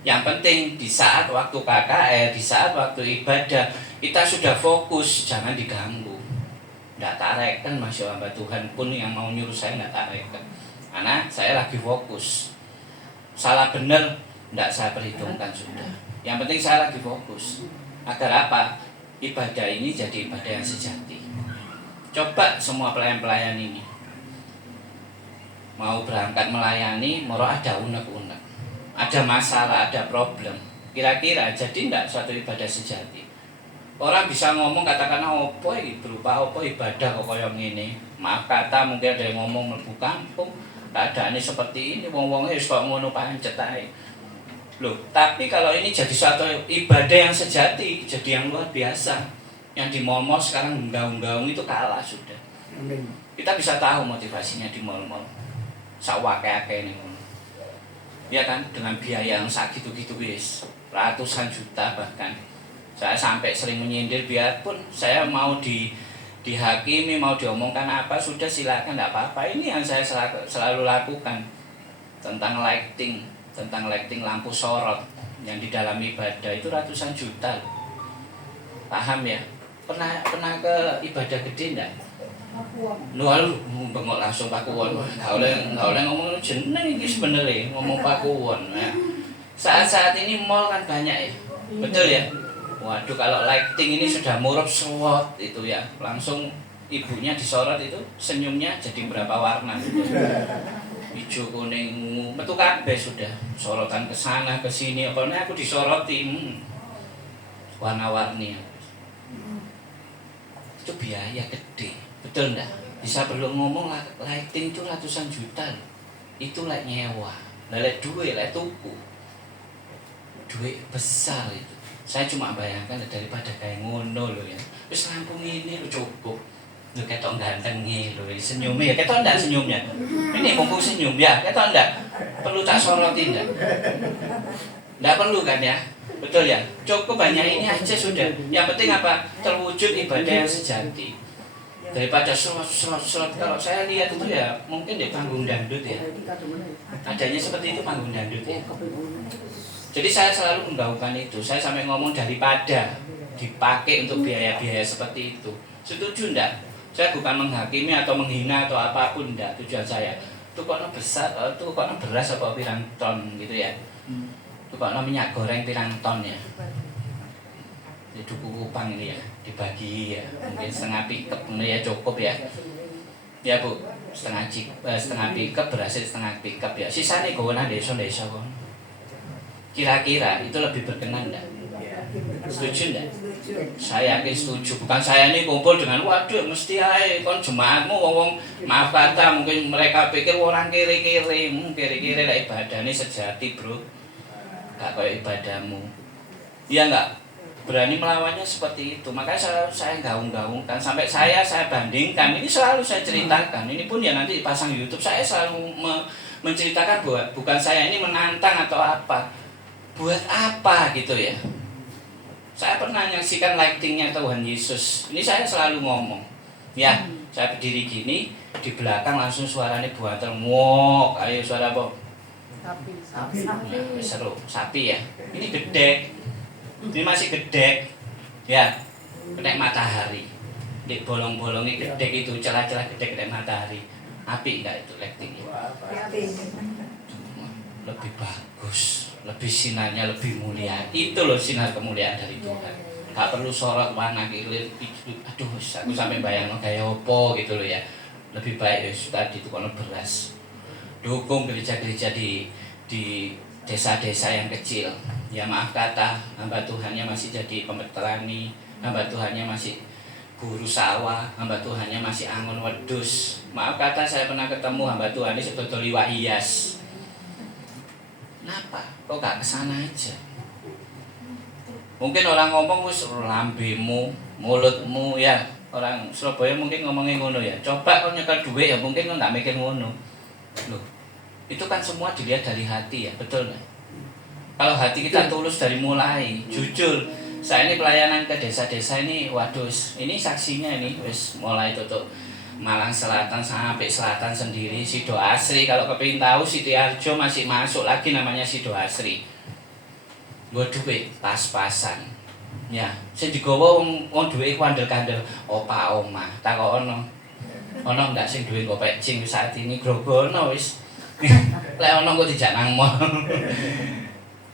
Yang penting di saat waktu KKR, di saat waktu ibadah, kita sudah fokus, jangan diganggu. Nggak tarekkan Masya Allah, Tuhan pun yang mau nyuruh saya nggak tarekkan. Karena saya lagi fokus. Salah benar, nggak saya perhitungkan sudah. Yang penting saya lagi fokus. Agar apa? Ibadah ini jadi ibadah yang sejati. Coba semua pelayan-pelayan ini mau berangkat melayani, moro ada unek-unek, ada masalah, ada problem. Kira-kira jadi enggak suatu ibadah sejati? Orang bisa ngomong katakanlah opo berupa opo ibadah kok koyo ngene. Maaf kata mungkin ada yang ngomong mlebu kampung, keadaannya seperti ini, wong-wonge wis kok ngono pancet ae. Loh, tapi kalau ini jadi suatu ibadah yang sejati, jadi yang luar biasa. Yang di mall-mall sekarang gaung-gaung itu kalah sudah. Amin. Kita bisa tahu motivasinya di mall-mall. Sawake-ake ning ngono. Ya kan, dengan biaya yang sak gitu-gitu wis, ratusan juta bahkan. Saya sampai sering menyindir, biarpun saya mau dihakimi, mau diomongkan apa, sudah silakan, enggak apa-apa. Ini yang saya selalu lakukan. Tentang lighting lampu sorot yang di dalam ibadah itu ratusan juta. Paham ya? Pernah ke ibadah gede enggak? Lu bengok langsung Pakuwon. Enggak oleh ngomong jeneng iki sebenarnya, ngomong Pakuwon. Nah, saat-saat ini mall kan banyak ya. Betul ya? Waduh, kalau lighting ini sudah murup sewot itu ya. Langsung ibunya disorot itu, senyumnya jadi berapa warna. Hijau, kuning, ungu, metu kabeh sudah. Sorotan ke sana, ke sini, apalagi aku disoroti. Warna-warni. Itu biaya gede. Betul enggak? Bisa perlu ngomong lighting itu ratusan juta. Itu like nyewa. Lek duit, lek tuku. Duit besar itu. Saya cuma bayangkan daripada kayak ngono loh ya. Wis lampu ini lo cukup. Lo ketok gantengnya lo, senyumnya ya. Ketok enggak senyumnya? Ini mumpung senyum ya, ketok enggak? Perlu tak sorotin enggak? Enggak perlu kan ya? Betul ya? Cukup banyak ini aja sudah. Yang penting apa? Terwujud ibadah yang sejati. Daripada slot kalau saya lihat itu ya mungkin di panggung dangdut ya. Adanya seperti itu panggung dangdut ya. Jadi saya selalu menggaungkan itu. Saya sampai ngomong daripada dipakai untuk biaya-biaya seperti itu. Setuju enggak? Saya bukan menghakimi atau menghina atau apapun enggak. Tujuan saya itu kok besar, itu kok beras apa pirang ton gitu ya. Itu kok minyak goreng pirang ton ya. Di Duku Kupang ini ya, dibagi ya, mungkin setengah pickup ini ya cukup ya. Ya Bu, setengah pickup berhasil setengah pickup ya. Sisanya gue nang desa-desa kok. Kira-kira itu lebih berkenan enggak? Setuju enggak? Saya yakin setuju. Bukan saya ini kumpul dengan waduh mesti ae kon jemaatmu wong maaf kata mungkin mereka pikir orang kiri-kiri, kiri-kiri lah ibadahnya sejati, Bro. Enggak kayak ibadahmu. Iya enggak? Berani melawannya seperti itu. Makanya saya gaung-gaungkan sampai saya bandingkan. Ini selalu saya ceritakan. Ini pun ya nanti dipasang di YouTube. Saya selalu menceritakan bahwa bukan saya ini menantang atau apa. Buat apa gitu ya. Saya pernah menyaksikan lightingnya Tuhan Yesus. Ini saya selalu ngomong. Ya, saya berdiri gini, di belakang langsung suaranya buatan ngok. Ayo suara apa? Sapi. Nah, seru. Sapi ya. Ini gede. Ini masih gede, ya, kena matahari. Di bolong-bolongnya gede itu, celah-celah gede kena matahari. Api enggak itu lightingnya? Lebih bagus, lebih sinarnya lebih mulia. Itu loh sinar kemuliaan dari Tuhan. Gak perlu sorot warna kiri. Aduh, aku sampai bayang kayak opo gitu loh ya. Lebih baik ya tadi itu kalau beras. Dukung gereja-gereja di desa-desa yang kecil. Ya maaf kata, hamba Tuhannya masih jadi petani, hamba Tuhannya masih guru sawah, hamba Tuhannya masih angon wedus. Maaf kata saya pernah ketemu hamba Tuhan ini sebetulnya liwat hias. Kenapa? Kok gak kesana aja? Mungkin orang ngomong wis lambemu, mulutmu ya. Orang Surabaya mungkin ngomongin ngono ya. Coba kau nyekel duit ya mungkin kau gak mikir ngono. Loh, itu kan semua dilihat dari hati ya, betul nggak? Kalau hati kita tulus dari mulai, jujur. Saya ini pelayanan ke desa-desa ini, waduh, ini saksinya ini, wis mulai tutup Malang Selatan sampai Selatan sendiri, Sido Asri. Kalau kepingin tahu, Sitiarjo masih masuk lagi namanya Sido Asri. Gue duit pas-pasan, ya. Saya digawa wong duit kandel-kandel, opa oma, tak kok ono nggak sing duit gue pecing saat ini grogono wis. Lek ono kok dijak nang mall.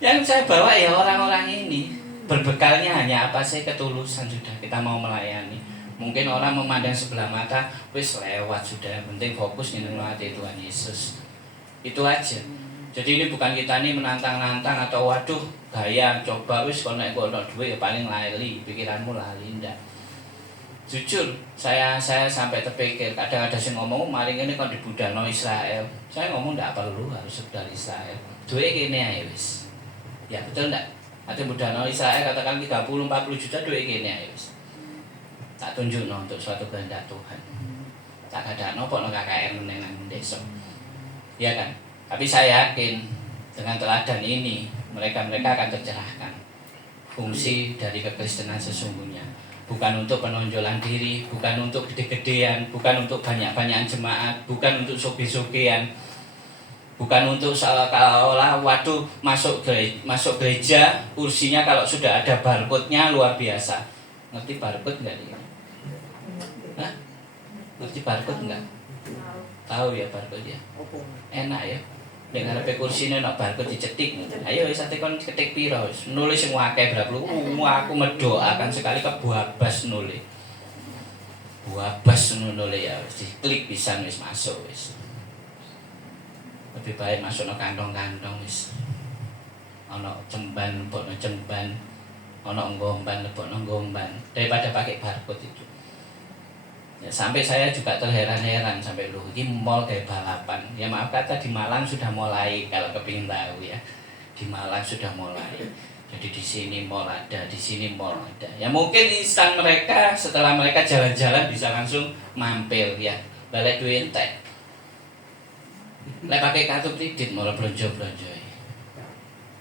Yang saya bawa ya orang-orang ini. Berbekalnya hanya apa sih? Ketulusan sudah kita mau melayani. Mungkin orang memandang sebelah mata, wis lewat sudah, penting fokus nih melayani Tuhan Yesus. Itu aja. Jadi ini bukan kita nih menantang-nantang atau waduh gaya coba wis kalau naik duit ya paling lali, pikiranmu lali ndak. Jujur, saya sampai terpikir kadang ada yang ngomong maling ini kan dibudalno Israel. Saya ngomong ndak perlu harus budal Israel. Duit gini aja wis. Ya betul ndak? Ada budana Israel katakan 30-40 juta duit gini ya wis. Tak tunjuk untuk suatu kehendak Tuhan. Tak ada nopo no KKR menenang desa. Ya kan? Tapi saya yakin dengan teladan ini mereka akan tercerahkan. Fungsi dari kekristenan sesungguhnya bukan untuk penonjolan diri, bukan untuk gede-gedean, bukan untuk banyak-banyakan jemaat, bukan untuk soge-sogean. Bukan untuk seolah-olah waduh masuk gereja kursinya kalau sudah ada barcode-nya luar biasa. Ngerti barcode enggak nih? Hah? Ngerti barcode enggak? Tahu ya barcode ya? Enak ya. Nek ngarepe kursine nek barcode dicetik. Ayo wis ate kon ketik piro wis. Nulis sing akeh berapa lu? Aku mendoakan sekali ke Buabas nulis. Buabas nulis ya wis diklik pisan wis masuk wis. Lebih baik masuk no kantong-kantong wis. Ono cemban, lebokno cemban. Ono ngomban, lebokno ngomban. Daripada pakai barcode itu. Ya, sampai saya juga terheran-heran sampai lu ini mall kayak balapan. Ya maaf kata di Malang sudah mulai kalau kepingin tahu ya. Di Malang sudah mulai. Jadi di sini mall ada, di sini mall ada. Ya mungkin instan mereka setelah mereka jalan-jalan bisa langsung mampir ya. Balik duit entek. Lek pakai kartu kredit malah belanja-belanja.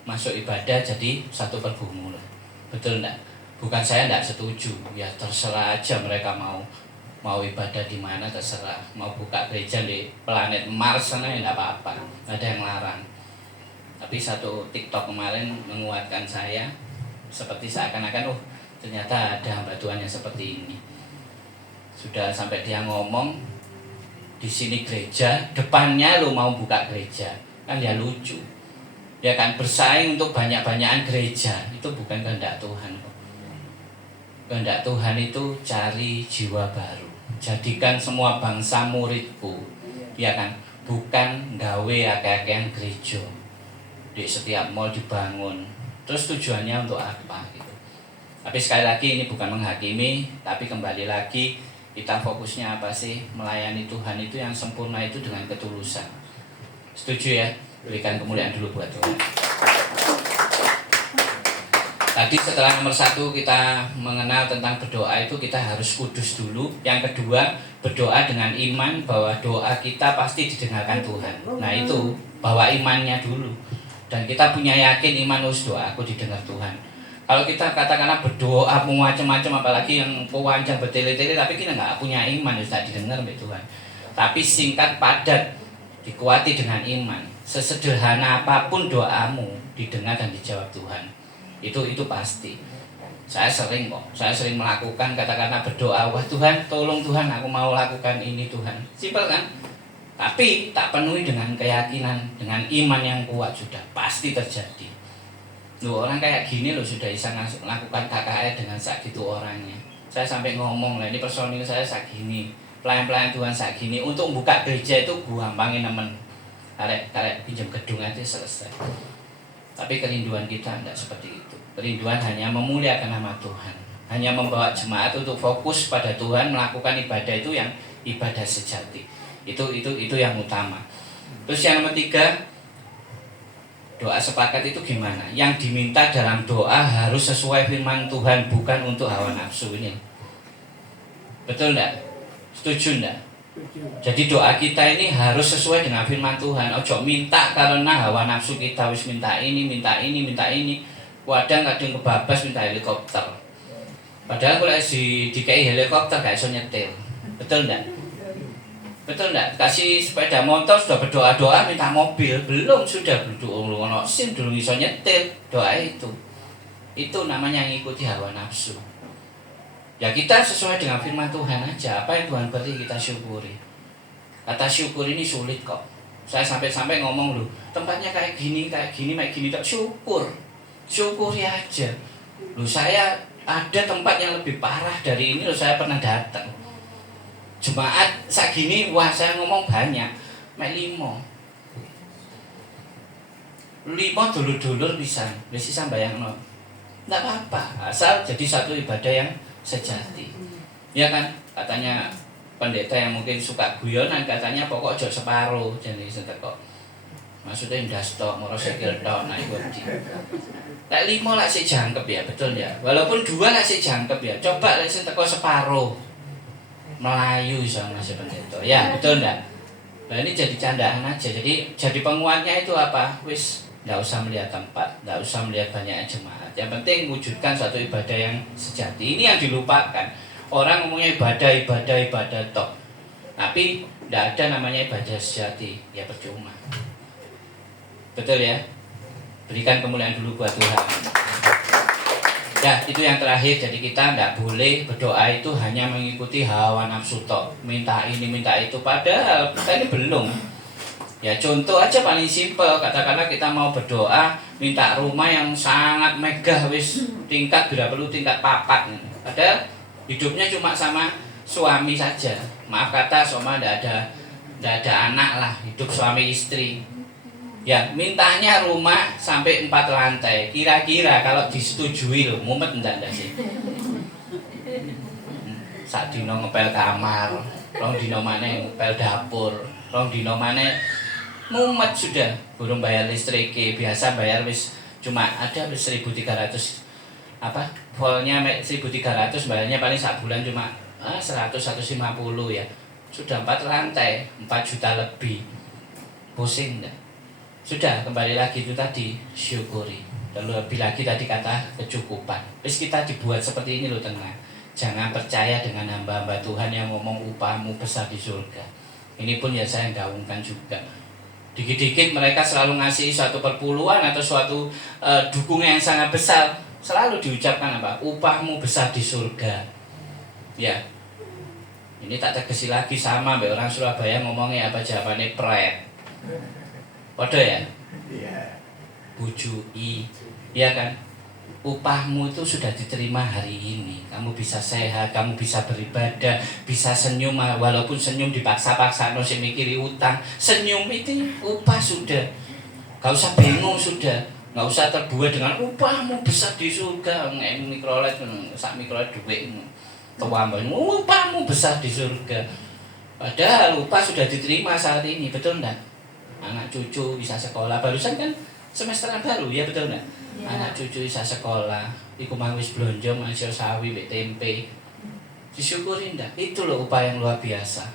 Masuk ibadah jadi satu pergumulan. Betul enggak? Bukan saya enggak setuju. Ya terserah aja mereka mau ibadah di mana terserah. Mau buka gereja di planet Mars sana ya enggak apa-apa. Enggak ada yang larang. Tapi satu TikTok kemarin menguatkan saya seperti seakan-akan ternyata ada hamba Tuhan yang seperti ini. Sudah sampai dia ngomong di sini gereja, depannya lu mau buka gereja, kan ya lucu, ya kan bersaing untuk banyak-banyakan gereja itu bukan kehendak Tuhan. Kehendak Tuhan itu cari jiwa baru, jadikan semua bangsa muridku, ya kan, bukan gawe akeh-akehan gereja di setiap mall dibangun. Terus tujuannya untuk apa gitu? Tapi sekali lagi ini bukan menghakimi, tapi kembali lagi. Kita fokusnya apa sih? Melayani Tuhan itu yang sempurna itu dengan ketulusan. Setuju ya? Berikan kemuliaan dulu buat Tuhan. Tadi setelah nomor 1 kita mengenal tentang berdoa itu kita harus kudus dulu. Yang kedua berdoa dengan iman bahwa doa kita pasti didengarkan Tuhan. Nah itu bawa imannya dulu. Dan kita punya yakin iman doa aku didengar Tuhan. Kalau kita katakanlah berdoa macam-macam apalagi yang pewancang bertele-tele tapi kita nggak punya iman sudah didengar oleh Tuhan. Tapi singkat padat dikuati dengan iman. Sesederhana apapun doamu didengar dan dijawab Tuhan. Itu pasti. Saya sering melakukan katakanlah berdoa, wah Tuhan tolong Tuhan aku mau lakukan ini Tuhan. Simpel kan? Tapi tak penuhi dengan keyakinan, dengan iman yang kuat sudah pasti terjadi. Loh, orang kayak gini loh sudah bisa melakukan KKR dengan segitu orangnya. Saya sampai ngomong lah ini personil saya segini, pelayan-pelayan Tuhan segini. Untuk buka gereja itu gampangin nemen. Karek pinjam gedung aja selesai. Tapi kerinduan kita tidak seperti itu. Kerinduan hanya memuliakan nama Tuhan, hanya membawa jemaat untuk fokus pada Tuhan, melakukan ibadah itu yang ibadah sejati. Itu yang utama. Terus yang ketiga, doa sepakat itu gimana? Yang diminta dalam doa harus sesuai firman Tuhan, bukan untuk hawa nafsu ini. Betul enggak? Setuju enggak? Jadi doa kita ini harus sesuai dengan firman Tuhan. Ojo minta karena hawa nafsu kita wis minta ini. Kadang-kadang kebabas minta helikopter. Padahal kalau dikai helikopter gak iso nyetir. Betul enggak? Betul enggak? Kasih sepeda motor sudah berdoa-doa minta mobil, belum sudah berdoa ono SIM dulu iso nyetir. Doa itu namanya ngikuti hawa nafsu. Ya kita sesuai dengan firman Tuhan aja. Apa yang Tuhan beri kita syukuri. Kata syukur ini sulit kok. Saya sampai ngomong loh, tempatnya kayak gini tak syukur. Syukuri aja. Loh saya ada tempat yang lebih parah dari ini loh, saya pernah datang. Jemaat segini, wah saya ngomong banyak. Mek 5 dulur-dulur bisa bayangno. Enggak apa-apa, asal jadi satu ibadah yang sejati. Ya kan? Katanya pendeta yang mungkin suka guyonan, katanya pokok ojo separuh jadi seteko. Maksudnya ndas tok, moro sikil tok nek wedi. Lek 5 lek sik jangkep ya, betul ya. Walaupun 2 lek sik jangkep ya. Coba lek sing teko separuh. Melayu iso Mas pendeta. Ya, betul enggak? Nah, ini jadi candaan aja. Jadi penguatnya itu apa? Wis enggak usah melihat tempat, enggak usah melihat banyaknya jemaat. Yang penting wujudkan suatu ibadah yang sejati. Ini yang dilupakan. Orang ngomongnya ibadah tok. Tapi enggak ada namanya ibadah sejati. Ya percuma. Betul ya? Berikan kemuliaan dulu buat Tuhan. Ya, itu yang terakhir. Jadi kita tidak boleh berdoa itu hanya mengikuti hawa nafsu tok. Minta ini, minta itu. Padahal kita ini belum. Ya contoh aja paling simpel. Katakanlah kita mau berdoa, minta rumah yang sangat megah, wis tingkat berapa tingkat 4. Padahal hidupnya cuma sama suami saja. Maaf kata, sama tidak ada anak lah. Hidup suami istri. Ya, mintanya rumah sampai 4 lantai. Kira-kira kalau disetujui loh, mumet enggak sih? Sak dino ngepel kamar, rong dino maneh ngepel dapur, rong dino maneh mumet sudah. Burung bayar listrik, biasa bayar wis cuma ada 1.300 apa? Volnya 1.300, bayarnya paling sak bulan cuma 100-150 ya. Sudah 4 lantai, 4 juta lebih. Pusing enggak? Sudah, kembali lagi itu tadi, syukuri. Dan lebih lagi tadi kata kecukupan. Terus kita dibuat seperti ini loh tenang. Jangan percaya dengan hamba-hamba Tuhan yang ngomong upahmu besar di surga. Ini pun ya saya gaungkan juga. Dikit-dikit mereka selalu ngasih suatu perpuluhan atau suatu dukungan yang sangat besar. Selalu diucapkan apa? Upahmu besar di surga. Ya. Ini tak tegesi lagi sama mbak orang Surabaya ngomongnya apa jawabannya pret. Podo ya? Iya. Bujui. Iya kan? Upahmu itu sudah diterima hari ini. Kamu bisa sehat, kamu bisa beribadah, bisa senyum walaupun senyum dipaksa-paksa no si mikiri utang. Senyum itu upah sudah. Gak usah bingung sudah. Gak usah terbuat dengan upahmu besar di surga. Mikrolet sak mikrolet duit. Upahmu besar di surga. Padahal upah sudah diterima saat ini, betul enggak? Anak cucu bisa sekolah, barusan kan semesteran baru ya, betul enggak? Ya. Anak cucu bisa sekolah, iku mau wis blonjo, masih sawi, mbek tempe. Disyukuri ndak? Itu loh upah yang luar biasa.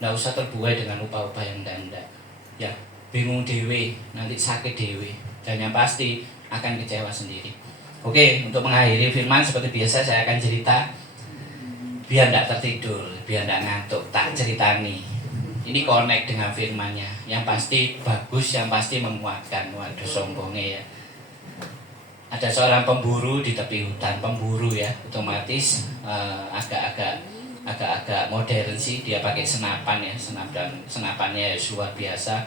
Ndak usah terbuai dengan upah-upah yang ndak. Ya, bingung dewe, nanti sakit dewe. Dan yang pasti akan kecewa sendiri. Oke, untuk mengakhiri firman seperti biasa saya akan cerita biar ndak tertidur, biar ndak ngantuk, tak ceritani. Ini connect dengan firmannya. Yang pasti bagus, yang pasti memuatkan. Waduh sombongnya ya. Ada seorang pemburu di tepi hutan. Pemburu ya, otomatis agak-agak modern sih. Dia pakai senapan ya, senapannya luar biasa.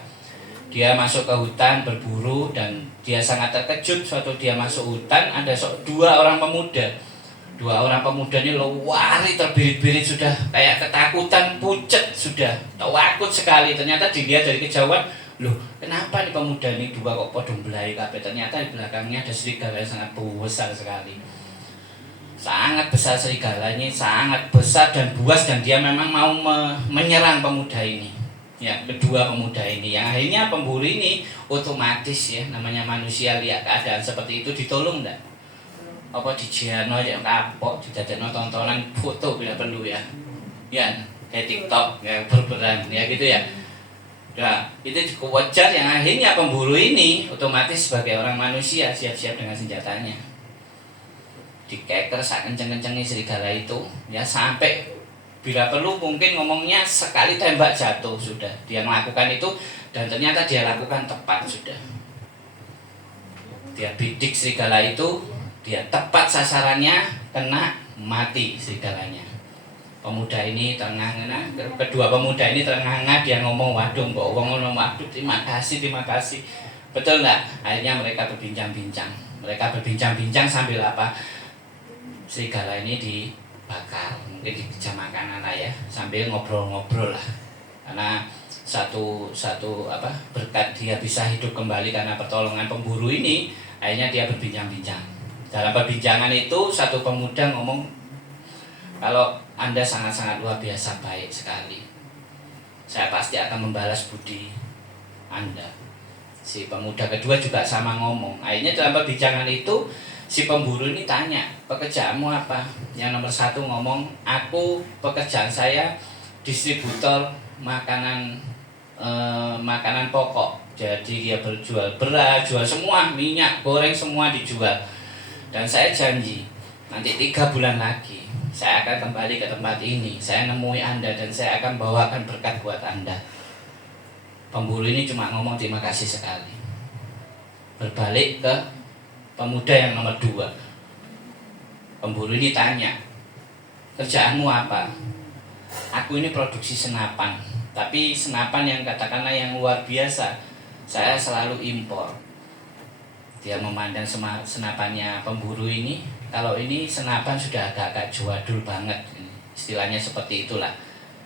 Dia masuk ke hutan berburu dan dia sangat terkejut. Suatu dia masuk hutan, ada 2 orang pemuda. 2 orang pemuda ini lari terbirit-birit sudah kayak ketakutan, pucet sudah, takut sekali. Ternyata dilihat dari kejauhan, loh kenapa nih pemuda ini 2 kok podong belai kabeh? Ternyata di belakangnya ada serigala yang sangat besar sekali. sangat besar serigalanya, sangat besar dan buas, dan dia memang mau menyerang pemuda ini. Ya, kedua pemuda ini yang akhirnya pemburu ini otomatis ya, namanya manusia lihat keadaan seperti itu ditolong enggak? Apa dijiano aja kapok, didadekno tontonan foto bila perlu ya. Ya, kayak TikTok ya, berperan ya gitu ya. Nah, itu wajar yang akhirnya pemburu ini otomatis sebagai orang manusia siap-siap dengan senjatanya. Dikeker sak kenceng-kencengnya serigala itu ya, sampai bila perlu mungkin ngomongnya sekali tembak jatuh sudah. Dia melakukan itu dan ternyata dia lakukan tepat sudah. Dia bidik serigala itu, dia tepat sasarannya, kena, mati serigalanya. Pemuda ini terengah-engah, kedua pemuda ini terengah-engah, dia ngomong waduh kok ngomong waduh terima kasih. Betul enggak? Akhirnya mereka berbincang-bincang. Mereka berbincang-bincang sambil apa? Serigala ini dibakar, mungkin dijam makanan lah ya, sambil ngobrol-ngobrol lah. Karena satu apa berkat dia bisa hidup kembali karena pertolongan pemburu ini, akhirnya dia berbincang-bincang. Dalam perbincangan itu satu pemuda ngomong, kalau Anda sangat-sangat luar biasa baik sekali, saya pasti akan membalas budi Anda. Si pemuda kedua juga sama ngomong. Akhirnya dalam perbincangan itu si pemburu ini tanya, pekerjaanmu apa? Yang nomor satu ngomong, aku pekerjaan saya distributor makanan makanan pokok. Jadi dia berjual beras, jual semua, minyak goreng semua dijual. Dan saya janji nanti 3 bulan lagi saya akan kembali ke tempat ini. Saya nemui Anda dan saya akan bawakan berkat buat Anda. Pemburu ini cuma ngomong terima kasih sekali. Berbalik ke pemuda yang nomor 2. Pemburu ini tanya, kerjaanmu apa? Aku ini produksi senapan, tapi senapan yang katakanlah yang luar biasa. Saya selalu impor. Dia memandang senapannya pemburu ini, kalau ini senapan sudah agak-agak jadul banget. Istilahnya seperti itulah.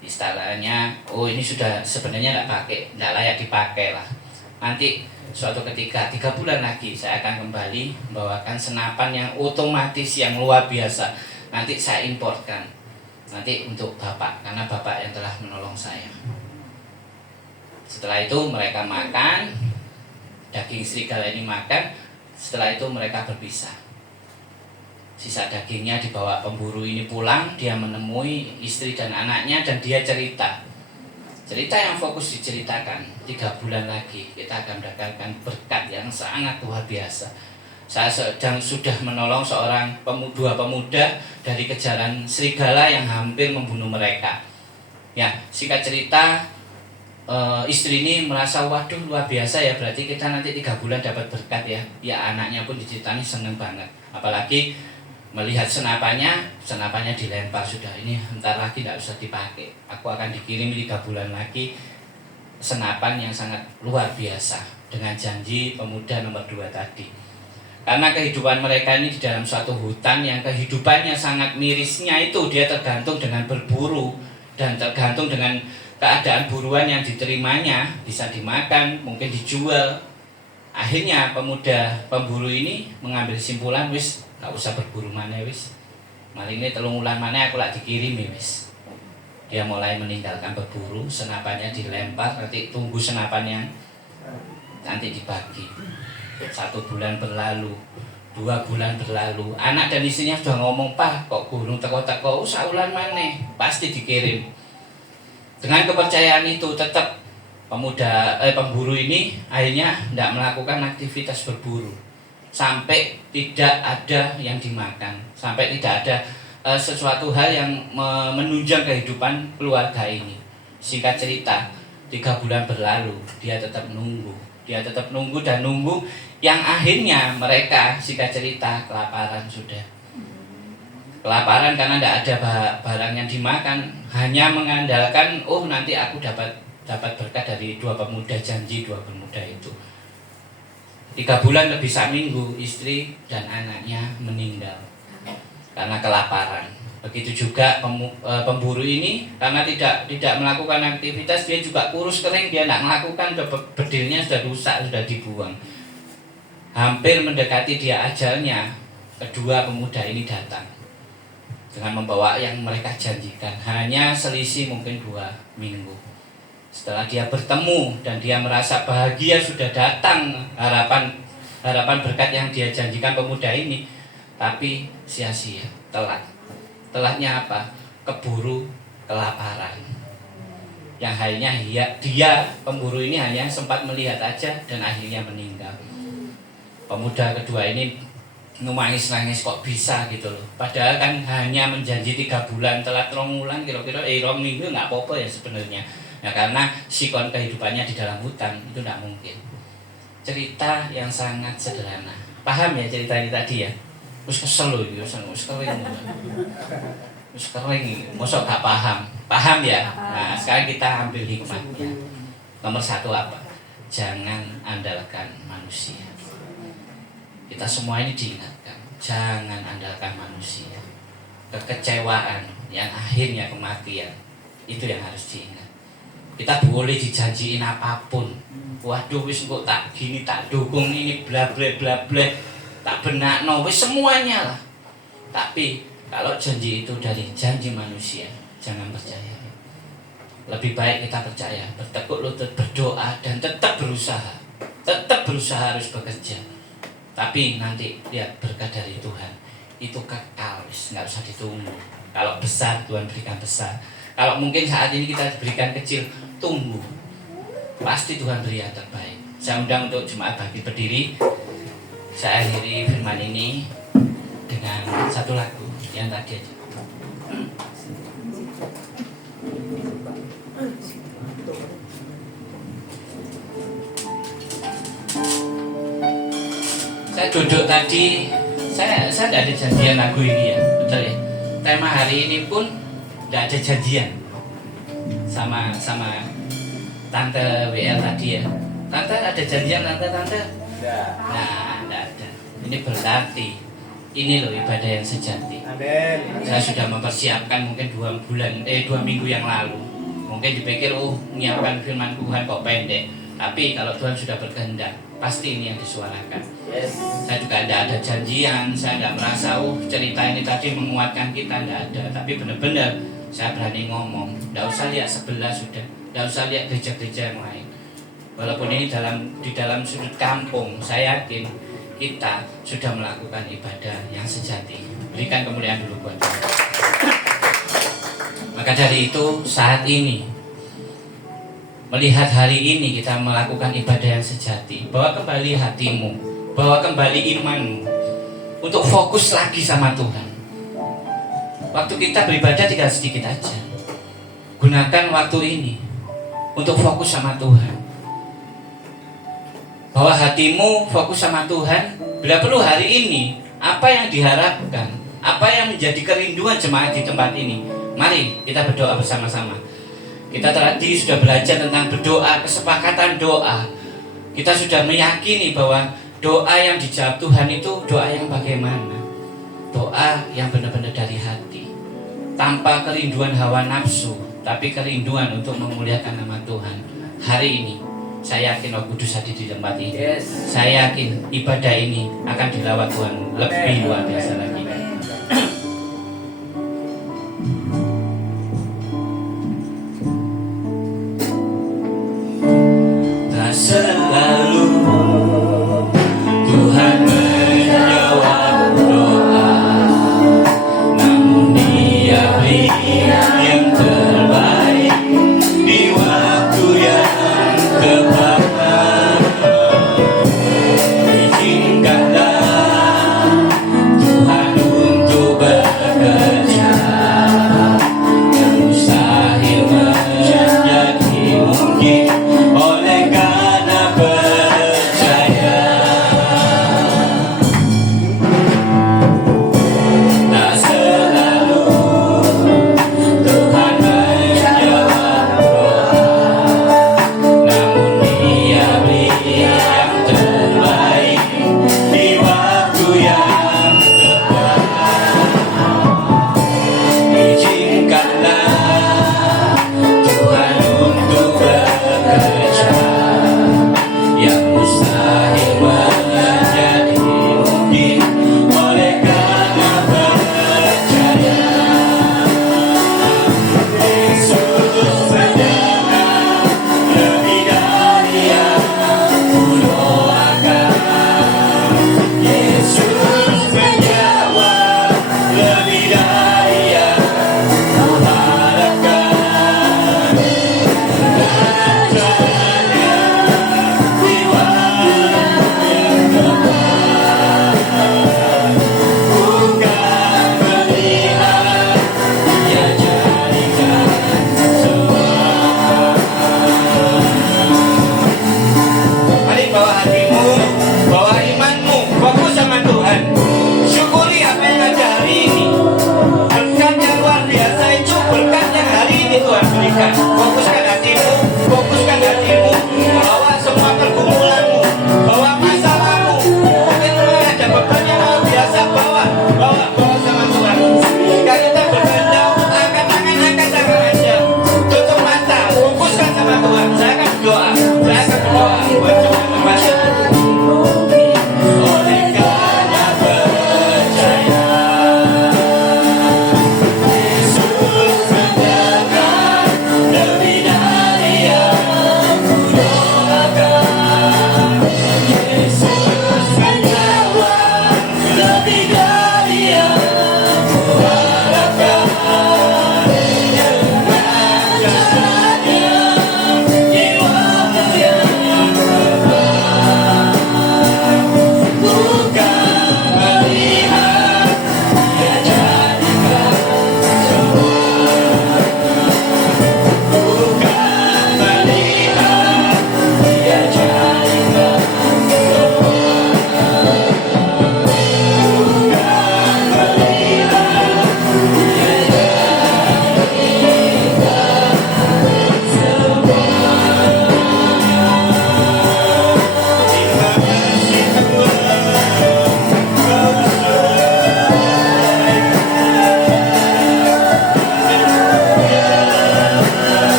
Istilahnya, oh ini sudah sebenarnya tidak layak dipakai lah. Nanti suatu ketika 3 bulan lagi saya akan kembali membawakan senapan yang otomatis yang luar biasa. Nanti saya importkan. Nanti untuk Bapak, karena Bapak yang telah menolong saya. Setelah itu mereka makan, daging serigala ini makan. Setelah itu mereka berpisah. Sisa dagingnya dibawa pemburu ini pulang. Dia menemui istri dan anaknya dan dia cerita yang fokus diceritakan. 3 bulan lagi kita akan mendapatkan berkat yang sangat luar biasa. Saya sudah menolong dua pemuda dari kejaran serigala yang hampir membunuh mereka. Ya, singkat cerita, istri ini merasa waduh luar biasa ya, berarti kita nanti 3 bulan dapat berkat ya. Ya, anaknya pun diceritani seneng banget. Apalagi melihat senapannya dilempar sudah, ini entar lagi tidak usah dipakai. Aku akan dikirim 3 bulan lagi senapan yang sangat luar biasa dengan janji pemuda nomor 2 tadi. Karena kehidupan mereka ini di dalam suatu hutan yang kehidupannya sangat mirisnya itu, dia tergantung dengan berburu dan tergantung dengan keadaan buruan yang diterimanya, bisa dimakan, mungkin dijual. Akhirnya pemburu ini mengambil simpulan, wis gak usah berburu mana wis. Maling ini 3 bulan mana aku lak dikirim wis. Dia mulai meninggalkan berburu, senapannya dilempar, nanti tunggu senapan yang nanti dibagi. 1 bulan berlalu, 2 bulan berlalu, anak dan istrinya sudah ngomong, Pak kok gunung teko-teko saulan maneh, pasti dikirim. Dengan kepercayaan itu tetap pemburu ini akhirnya tidak melakukan aktivitas berburu sampai tidak ada yang dimakan, sampai tidak ada sesuatu hal yang menunjang kehidupan keluarga ini. Singkat cerita, 3 bulan berlalu, dia tetap nunggu dan nunggu, yang akhirnya mereka singkat cerita kelaparan sudah. Kelaparan karena tidak ada barang yang dimakan, hanya mengandalkan nanti aku dapat berkat dari 2 pemuda, janji 2 pemuda itu. 3 bulan lebih 1 minggu, istri dan anaknya meninggal karena kelaparan. Begitu juga pemburu ini karena tidak melakukan aktivitas, dia juga kurus kering, dia tidak melakukan, bedilnya sudah rusak, sudah dibuang. Hampir mendekati dia ajalnya, kedua pemuda ini datang. dengan membawa yang mereka janjikan. Hanya selisih mungkin 2 minggu. Setelah dia bertemu dan dia merasa bahagia sudah datang harapan berkat yang dia janjikan pemuda ini, tapi sia-sia, telat. Telatnya apa? Keburu kelaparan. Yang akhirnya dia pemburu ini hanya sempat melihat aja dan akhirnya meninggal. Pemuda kedua ini nangis-nangis kok bisa gitu loh. Padahal kan hanya menjanji 3 bulan, telat 2 bulan, kira-kira 2 minggu nggak apa-apa ya sebenarnya. Ya karena sikon kehidupannya di dalam hutan itu nggak mungkin. Cerita yang sangat sederhana. Paham ya cerita ini tadi ya? Terus kesel loh, terus kering. Terus kering, mosok gak paham. Paham ya? Nah, sekarang kita ambil hikmahnya. Nomor 1 apa? Jangan andalkan manusia. Kita semua ini diingatkan, jangan andalkan manusia. Kekecewaan yang akhirnya kematian, itu yang harus diingat. Kita boleh dijanjiin apapun. Waduh wis kok tak gini, tak dukung ini, bla bla bla bla, tak benakno, wis semuanya lah. Tapi kalau janji itu dari janji manusia, jangan percaya. Lebih baik kita percaya, bertekuk lutut, berdoa, dan tetap berusaha. Tetap berusaha harus bekerja. Tapi nanti lihat berkat dari Tuhan itu kekal, nggak usah ditunggu. Kalau besar Tuhan berikan besar. Kalau mungkin saat ini kita berikan kecil, tunggu. Pasti Tuhan beri yang terbaik. Saya undang untuk jemaat bagi berdiri. Saya akhiri firman ini dengan satu lagu yang tadi aja. Saya duduk tadi, saya tidak ada janjian lagu ini ya, betul ya. Tema hari ini pun tidak ada janjian sama Tante WL tadi ya. Tante ada janjian Tante? Nah, tidak ada. Ini berarti ini loh ibadah yang sejati. Amin. Saya sudah mempersiapkan mungkin 2 minggu yang lalu. Mungkin dipikir menyiapkan firman Tuhan kok pendek. Tapi kalau Tuhan sudah berkehendak, pasti ini yang disuarakan. Yes. Saya juga tidak ada janjian, saya tidak merasa cerita ini tadi menguatkan kita, tidak ada. Tapi benar-benar saya berani ngomong. Tidak usah lihat sebelah sudah, tidak usah lihat gereja-gereja yang lain. Walaupun ini di dalam sudut kampung, saya yakin kita sudah melakukan ibadah yang sejati. Berikan kemuliaan dulu buat Tuhan. Maka dari itu saat ini, melihat hari ini kita melakukan ibadah yang sejati, bawa kembali hatimu, bawa kembali imanmu untuk fokus lagi sama Tuhan. Waktu kita beribadah tinggal sedikit aja. Gunakan waktu ini untuk fokus sama Tuhan. Bawa hatimu fokus sama Tuhan. Bila perlu hari ini, apa yang diharapkan, apa yang menjadi kerinduan jemaat di tempat ini, mari kita berdoa bersama-sama. Kita tadi sudah belajar tentang berdoa, kesepakatan doa. Kita sudah meyakini bahwa doa yang dijawab Tuhan itu doa yang bagaimana? Doa yang benar-benar dari hati, tanpa kerinduan hawa nafsu, tapi kerinduan untuk memuliakan nama Tuhan. Hari ini saya yakin Roh Kudus hadir di tempat ini. Yes. Saya yakin ibadah ini akan dilawat Tuhan lebih luar biasa lagi. Selalu Tuhan menjawab doa, namun Dia beri yang terbaik di waktu yang tepat. Izinkanlah Tuhan untuk bekerja, yang mustahil menjadi mungkin oleh karena berdoa buat Tuhan membaca. Oleh karena percaya Yesus mendengar lebih dari yang kudoakan. Yesus menjawab lebih dari yang kuharapkan.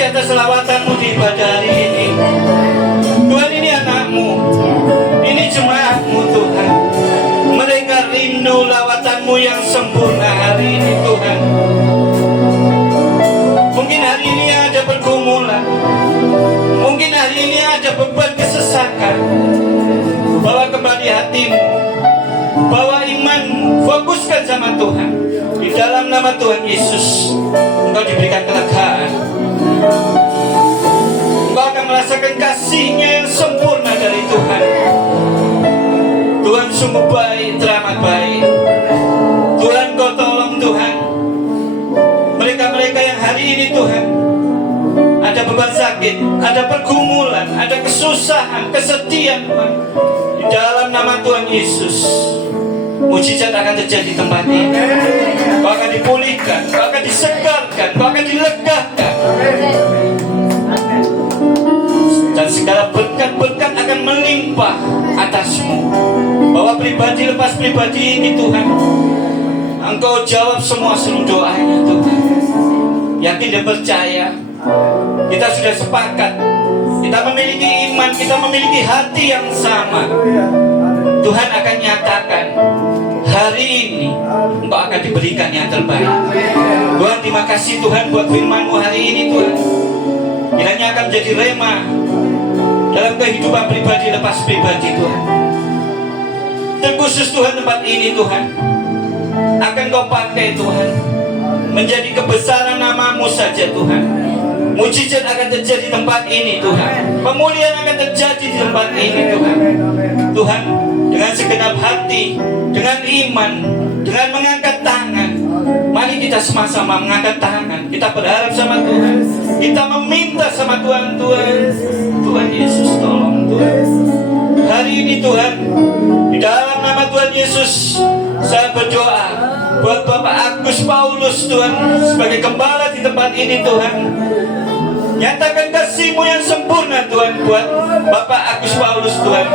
Atas selawatanmu di ibadah hari ini. Tuhan, ini anakmu, ini jemaatmu Tuhan. Mereka rindu lawatanmu yang sempurna hari ini Tuhan. Mungkin hari ini ada pergumulan, mungkin hari ini ada beban kesesakan. Bawa kembali hatimu, bawa imanmu, fokuskan sama Tuhan. Di dalam nama Tuhan Yesus, engkau diberikan kelegaan. Engkau akan merasakan kasih-Nya yang sempurna dari Tuhan. Tuhan sungguh baik, teramat baik. Tuhan, Kau tolong Tuhan mereka-mereka yang hari ini Tuhan ada beban sakit, ada pergumulan, ada kesusahan, kesedihan Tuhan. Di dalam nama Tuhan Yesus, mujizat akan terjadi di tempat ini. Kau akan dipulihkan, kau akan disegarkan, kau akan dilegakan. Dan segala berkat-berkat akan melimpah atasmu. Bahwa pribadi lepas pribadi ini Tuhan, Engkau jawab semua seluruh doanya Tuhan. Yakin dan percaya, kita sudah sepakat, kita memiliki iman, kita memiliki hati yang sama. Tuhan akan nyatakan hari ini Engkau akan diberikan yang terbaik. Tuhan, terima kasih Tuhan buat firman-Mu hari ini Tuhan. Kiranya akan menjadi rema dalam kehidupan pribadi lepas pribadi Tuhan. Terkhusus Tuhan tempat ini Tuhan akan Kau pakai Tuhan menjadi kebesaran nama-Mu saja Tuhan. Mujizat akan terjadi di tempat ini Tuhan. Pemulihan akan terjadi di tempat ini Tuhan. Tuhan, dengan segenap hati, dengan iman, dengan mengangkat tangan, mari kita sama-sama mengangkat tangan. Kita berharap sama Tuhan, kita meminta sama Tuhan. Tuhan Yesus, tolong Tuhan. Hari ini Tuhan, di dalam nama Tuhan Yesus, saya berdoa buat Bapak Agus Paulus Tuhan, sebagai gembala di tempat ini Tuhan. Nyatakan kasih-Mu yang sempurna Tuhan buat Bapak Agus Paulus Tuhan.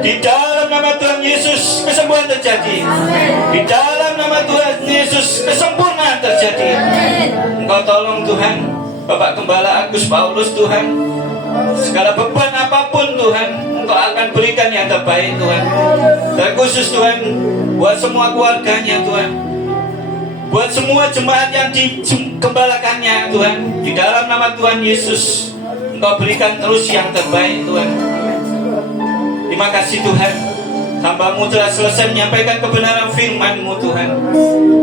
Di dalam nama Tuhan Yesus, kesembuhan terjadi. Di dalam nama Tuhan Yesus, kesempurnaan terjadi. Engkau tolong Tuhan Bapak Gembala Agus Paulus Tuhan. Segala beban apapun Tuhan, Engkau akan berikan yang terbaik Tuhan. Terkhusus Tuhan buat semua keluarganya Tuhan, buat semua jemaat yang digembalakannya Tuhan. Di dalam nama Tuhan Yesus, Engkau berikan terus yang terbaik Tuhan. Terima kasih Tuhan, hamba-Mu telah selesai menyampaikan kebenaran firman-Mu Tuhan.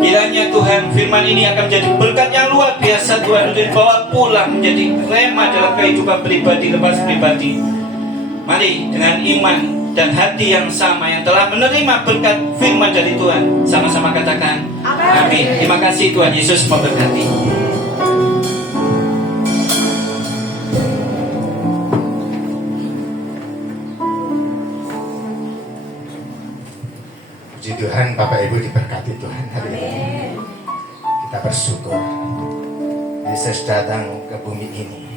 Kiranya Tuhan firman ini akan menjadi berkat yang luar biasa Tuhan, untuk dibawa pulang menjadi rema dalam kehidupan pribadi lepas pribadi. Mari dengan iman dan hati yang sama yang telah menerima berkat firman dari Tuhan, sama-sama katakan amin. Terima kasih, Tuhan Yesus memberkati. Puji Tuhan, Bapak Ibu diberkati Tuhan hari ini. Kita bersyukur Yesus datang ke bumi ini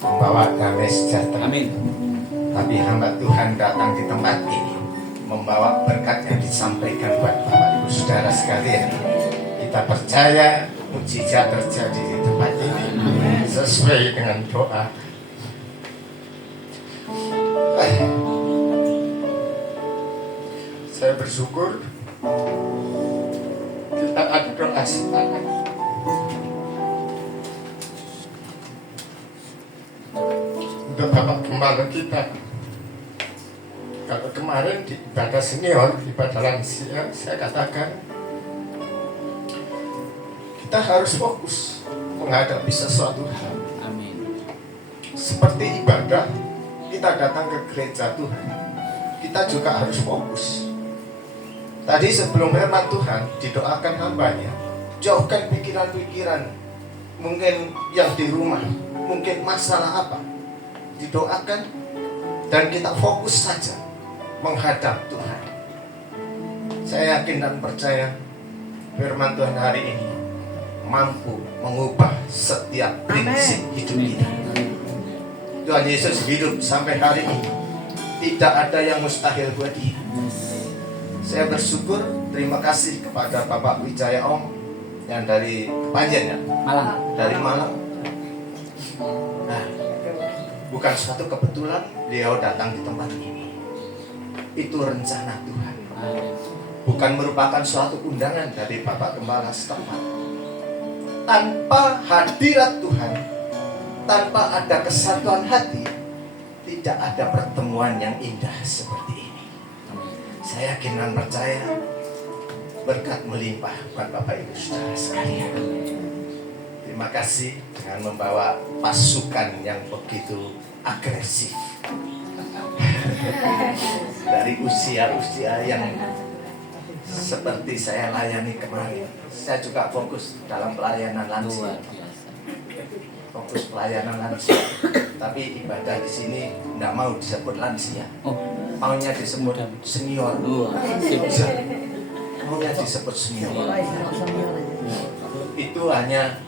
membawa damai sejahtera. Amin. Tapi hamba Tuhan datang di tempat ini membawa berkat yang disampaikan buat Bapak Ibu Saudara sekalian. Kita percaya mujizat terjadi di tempat ini sesuai dengan doa. Saya bersyukur kita ada doa sepakat. Untuk Bapak Gembala kita. Kalau kemarin di ibadah senior, ibadah lansia, saya katakan kita harus fokus menghadapi sesuatu hal. Amin. Seperti ibadah, kita datang ke gereja Tuhan, kita juga harus fokus. Tadi sebelum firman Tuhan didoakan hambanya, jauhkan pikiran-pikiran mungkin yang di rumah, mungkin masalah apa, didoakan dan kita fokus saja menghadap Tuhan. Saya yakin dan percaya firman Tuhan hari ini mampu mengubah setiap prinsip hidup kita. Tuhan Yesus hidup sampai hari ini, tidak ada yang mustahil buat Dia. Saya bersyukur, terima kasih kepada Bapak Wijaya Om yang dari Kepanjen ya, dari Malang. Nah, bukan suatu kebetulan beliau datang di tempat ini. Itu rencana Tuhan. Bukan merupakan suatu undangan dari Bapak Gembala setempat. Tanpa hadirat Tuhan, tanpa ada kesatuan hati, tidak ada pertemuan yang indah seperti ini. Saya yakin dan percaya berkat melimpah buat Bapak Ibu Saudara sekalian. Terima kasih dengan membawa pasukan yang begitu agresif. Dari usia-usia yang seperti saya layani kemarin, saya juga fokus dalam pelayanan lansia. Fokus pelayanan lansia. Tapi ibadah di sini tidak mau disebut lansia. Maunya disebut senior. Maunya disebut senior. Itu hanya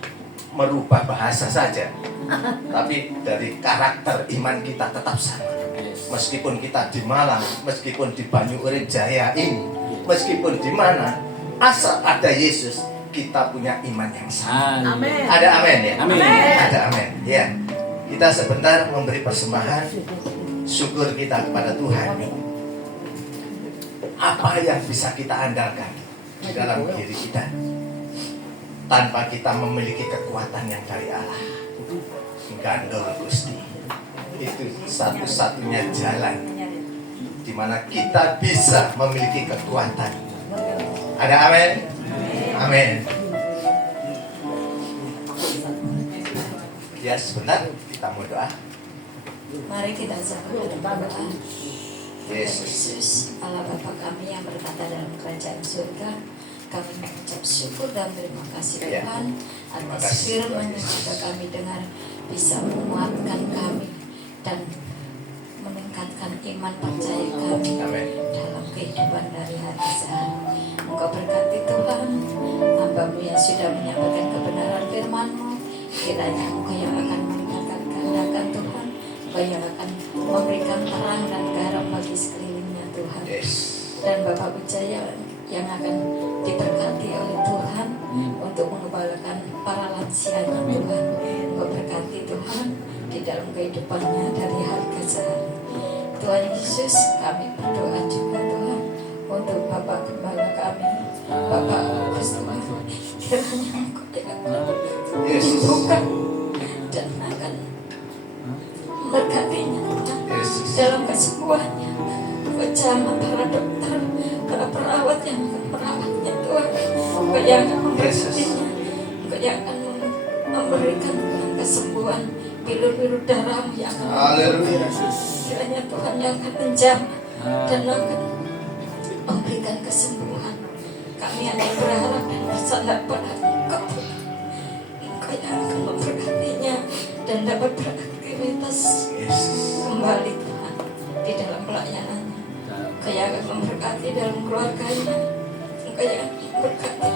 merubah bahasa saja. Tapi dari karakter iman kita tetap sama. Meskipun kita di Malang, meskipun di Banyuurip Jaya ini, meskipun di mana, asal ada Yesus, kita punya iman yang sama. Amin. Ada amin ya? Amin. Ada amin. Ya. Kita sebentar memberi persembahan syukur kita kepada Tuhan. Apa yang bisa kita andalkan di dalam diri kita tanpa kita memiliki kekuatan yang dari Allah? Gandol Gusti. Itu satu-satunya jalan di mana kita bisa memiliki kekuatan. Ada amin? Amin. Ya, sebentar kita mau doa. Mari kita sama-sama berdoa. Yesus, Allah Bapa kami yang berkata dalam kerajaan surga, kami mengucap syukur dan terima kasih Ya. Tuhan Terima atas kasih, firman Tuhan yang Yesus. sudah kami dengar, bisa menguatkan kami dan meningkatkan iman percaya kami amin. dalam kehidupan dari hari sehari. Engkau berkati Tuhan hamba-Mu yang sudah menyampaikan kebenaran firman-Mu, kiranya Engkau yang akan meningkatkan kehendak Tuhan, Engkau yang akan memberikan terang dan garam bagi sekelilingnya Tuhan. Yes. dan Bapak Wijaya yang akan diberkati oleh Tuhan untuk mengembalakan para lansianya Tuhan. Engkau berkati Tuhan di dalam kehidupannya dari hari ke hari. Tuhan Yesus, kami berdoa juga Tuhan untuk Bapak Gembala kami, Bapak Agus Tuhan, kiranya Engkau bukan dan akan memberkatinya Tuhan dalam kesembuhannya. Engkau jamah para dokter, para perawat yang akan merawatnya Tuhan. Engkau yang akan memberkatinya, Engkau yang akan memberikan Tuhan kesembuhan bilur-bilur darahmu yang akan kiranya Tuhan yang akan menjamah dan akan memberikan kesembuhan. Kami hanya berharap dan bersandar pada Engkau. Engkau yang akan memberkatinya dan dapat beraktivitas kembali Tuhan di dalam pelayanannya. Engkau yang akan memberkati dalam keluarganya. Engkau yang akan memberkati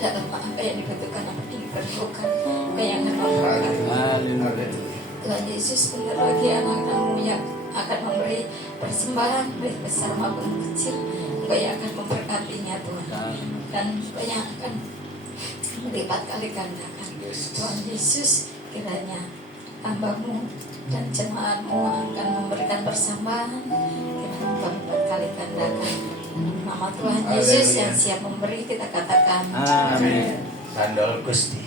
dalam apa yang dibutuhkan, apa yang diperlukan. Engkau yang akan memberkati. Tuhan Yesus, bentar lagi anak-anakmu yang akan memberi persembahan baik besar maupun kecil. Engkau yang akan memberkatinya Tuhan, dan Engkau yang akan melipat kali gandakan. Tuhan Yesus, kiranya hamba-Mu dan jemaat-Mu akan memberikan persembahan, kiranya Engkau melipat kali gandakan. Nama Tuhan Yesus yang siap memberi, kita katakan Amin. Sandal Gusti.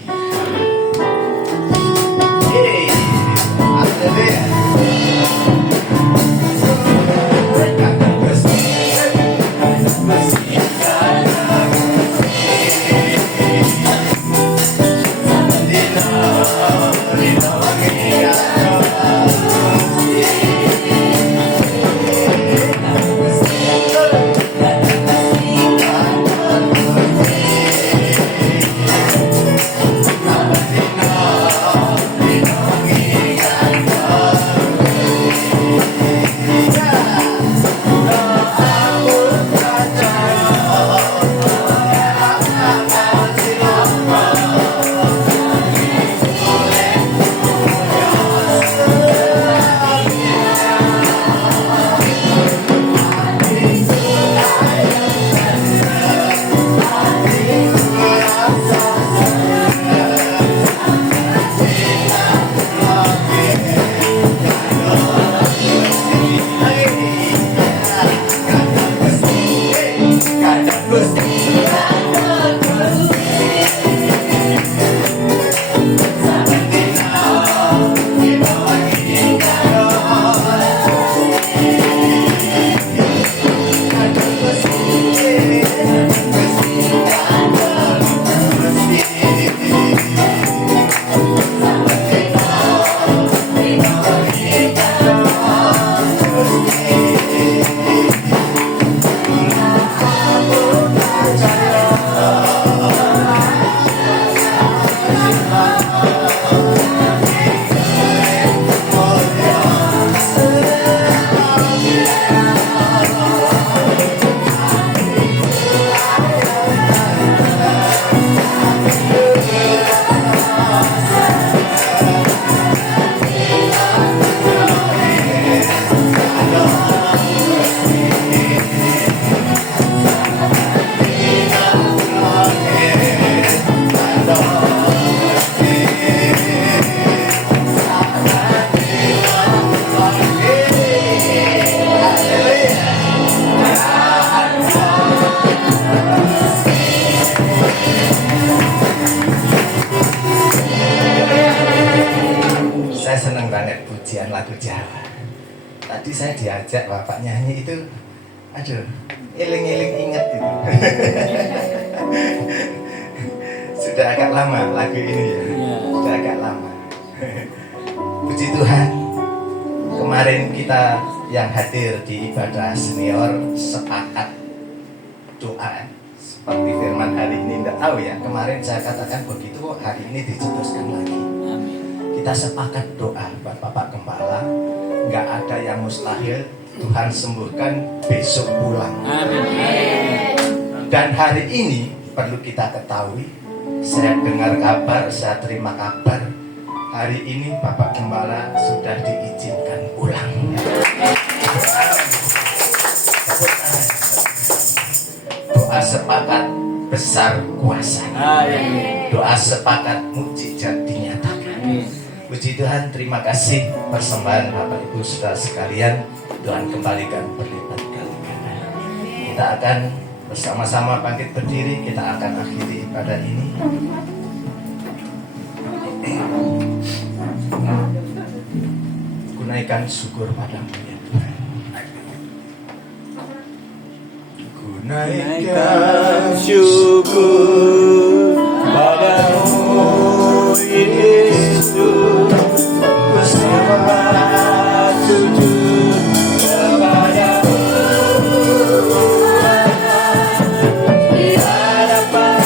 lagu Jawa. Tadi saya diajak bapak nyanyi itu, aduh, iling-iling inget itu. Sudah agak lama lagu ini ya, sudah agak lama. Puji Tuhan, kemarin kita yang hadir di ibadah senior sepakat doa seperti firman hari ini. Tidak tahu ya, kemarin saya katakan begitu, hari ini dicetuskan lagi. Kita sepakat doa buat Bapak Gembala, nggak ada yang mustahil, Tuhan sembuhkan besok pulang. Amin. Dan hari ini perlu kita ketahui, saya dengar kabar, saya terima kabar, hari ini Bapak Gembala sudah diizinkan pulang. sepakat besar kuasa. Doa sepakat mukjizat dinyatakan. Puji Tuhan, terima kasih persembahan Bapak Ibu Saudara sekalian. Tuhan kembalikan berlipat kali ganda. Kita akan bersama-sama bangkit berdiri. Kita akan akhiri ibadah ini. Gunaikan syukur padamu ya Tuhan. Gunaikan syukur padamu Yesus. Bersembah sujud kepadamu di hadapan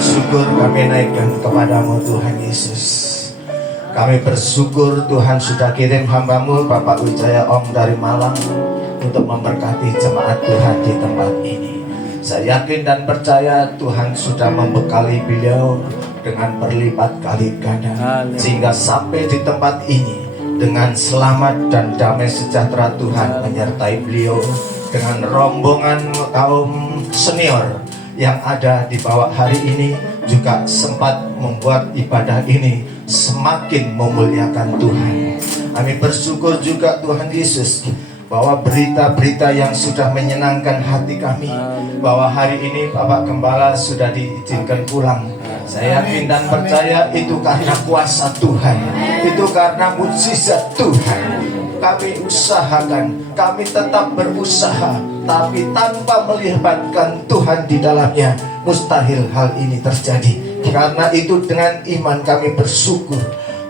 syukur kami naikkan kepadamu Tuhan Yesus. Kami bersyukur Tuhan sudah kirim hamba-Mu Bapak Wijaya Ong dari Malang untuk memberkati jemaat Tuhan di tempat ini. Saya yakin dan percaya Tuhan sudah membekali beliau dengan berlipat kali ganda, sehingga sampai di tempat ini dengan selamat dan damai sejahtera Tuhan menyertai beliau dengan rombongan kaum senior yang ada di bawah hari ini, juga sempat membuat ibadah ini semakin memuliakan Tuhan. Kami bersyukur juga Tuhan Yesus bahwa berita-berita yang sudah menyenangkan hati kami, bahwa hari ini Bapak Gembala sudah diizinkan pulang. Saya yakin dan percaya itu karena kuasa Tuhan, itu karena mukjizat Tuhan. Kami usahakan, kami tetap berusaha, tapi tanpa melibatkan Tuhan di dalamnya, mustahil hal ini terjadi. Karena itu dengan iman kami bersyukur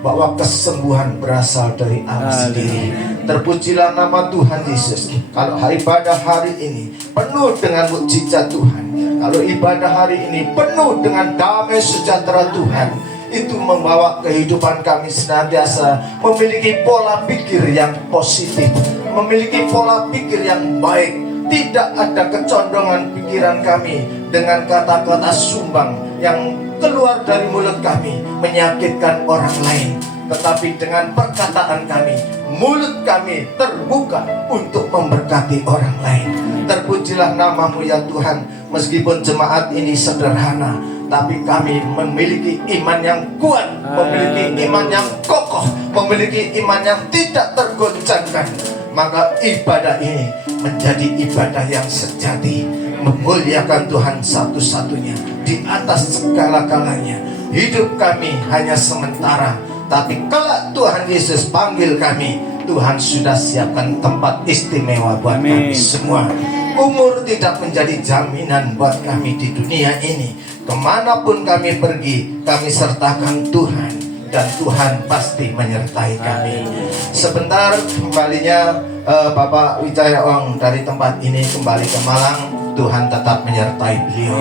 bahwa kesembuhan berasal dari Allah sendiri. Terpujilah nama Tuhan Yesus. Kalau ibadah hari ini penuh dengan mukjizat Tuhan, kalau ibadah hari ini penuh dengan damai sejahtera Tuhan, itu membawa kehidupan kami senantiasa memiliki pola pikir yang positif, memiliki pola pikir yang baik. Tidak ada kecondongan pikiran kami dengan kata-kata sumbang yang keluar dari mulut kami menyakitkan orang lain, tetapi dengan perkataan kami, mulut kami terbuka untuk memberkati orang lain. Terpujilah nama-Mu ya Tuhan. Meskipun jemaat ini sederhana, tapi kami memiliki iman yang kuat, memiliki iman yang kokoh, memiliki iman yang tidak tergoncangkan. Maka ibadah ini menjadi ibadah yang sejati, memuliakan Tuhan satu-satunya di atas segala-galanya. Hidup kami hanya sementara, tapi kalau Tuhan Yesus panggil kami, Tuhan sudah siapkan tempat istimewa buat kami semua. Umur tidak menjadi jaminan buat kami di dunia ini. Kemanapun kami pergi, kami sertakan Tuhan, dan Tuhan pasti menyertai kami. Sebentar kembalinya Bapak Wijaya Ong dari tempat ini kembali ke Malang. Tuhan tetap menyertai beliau.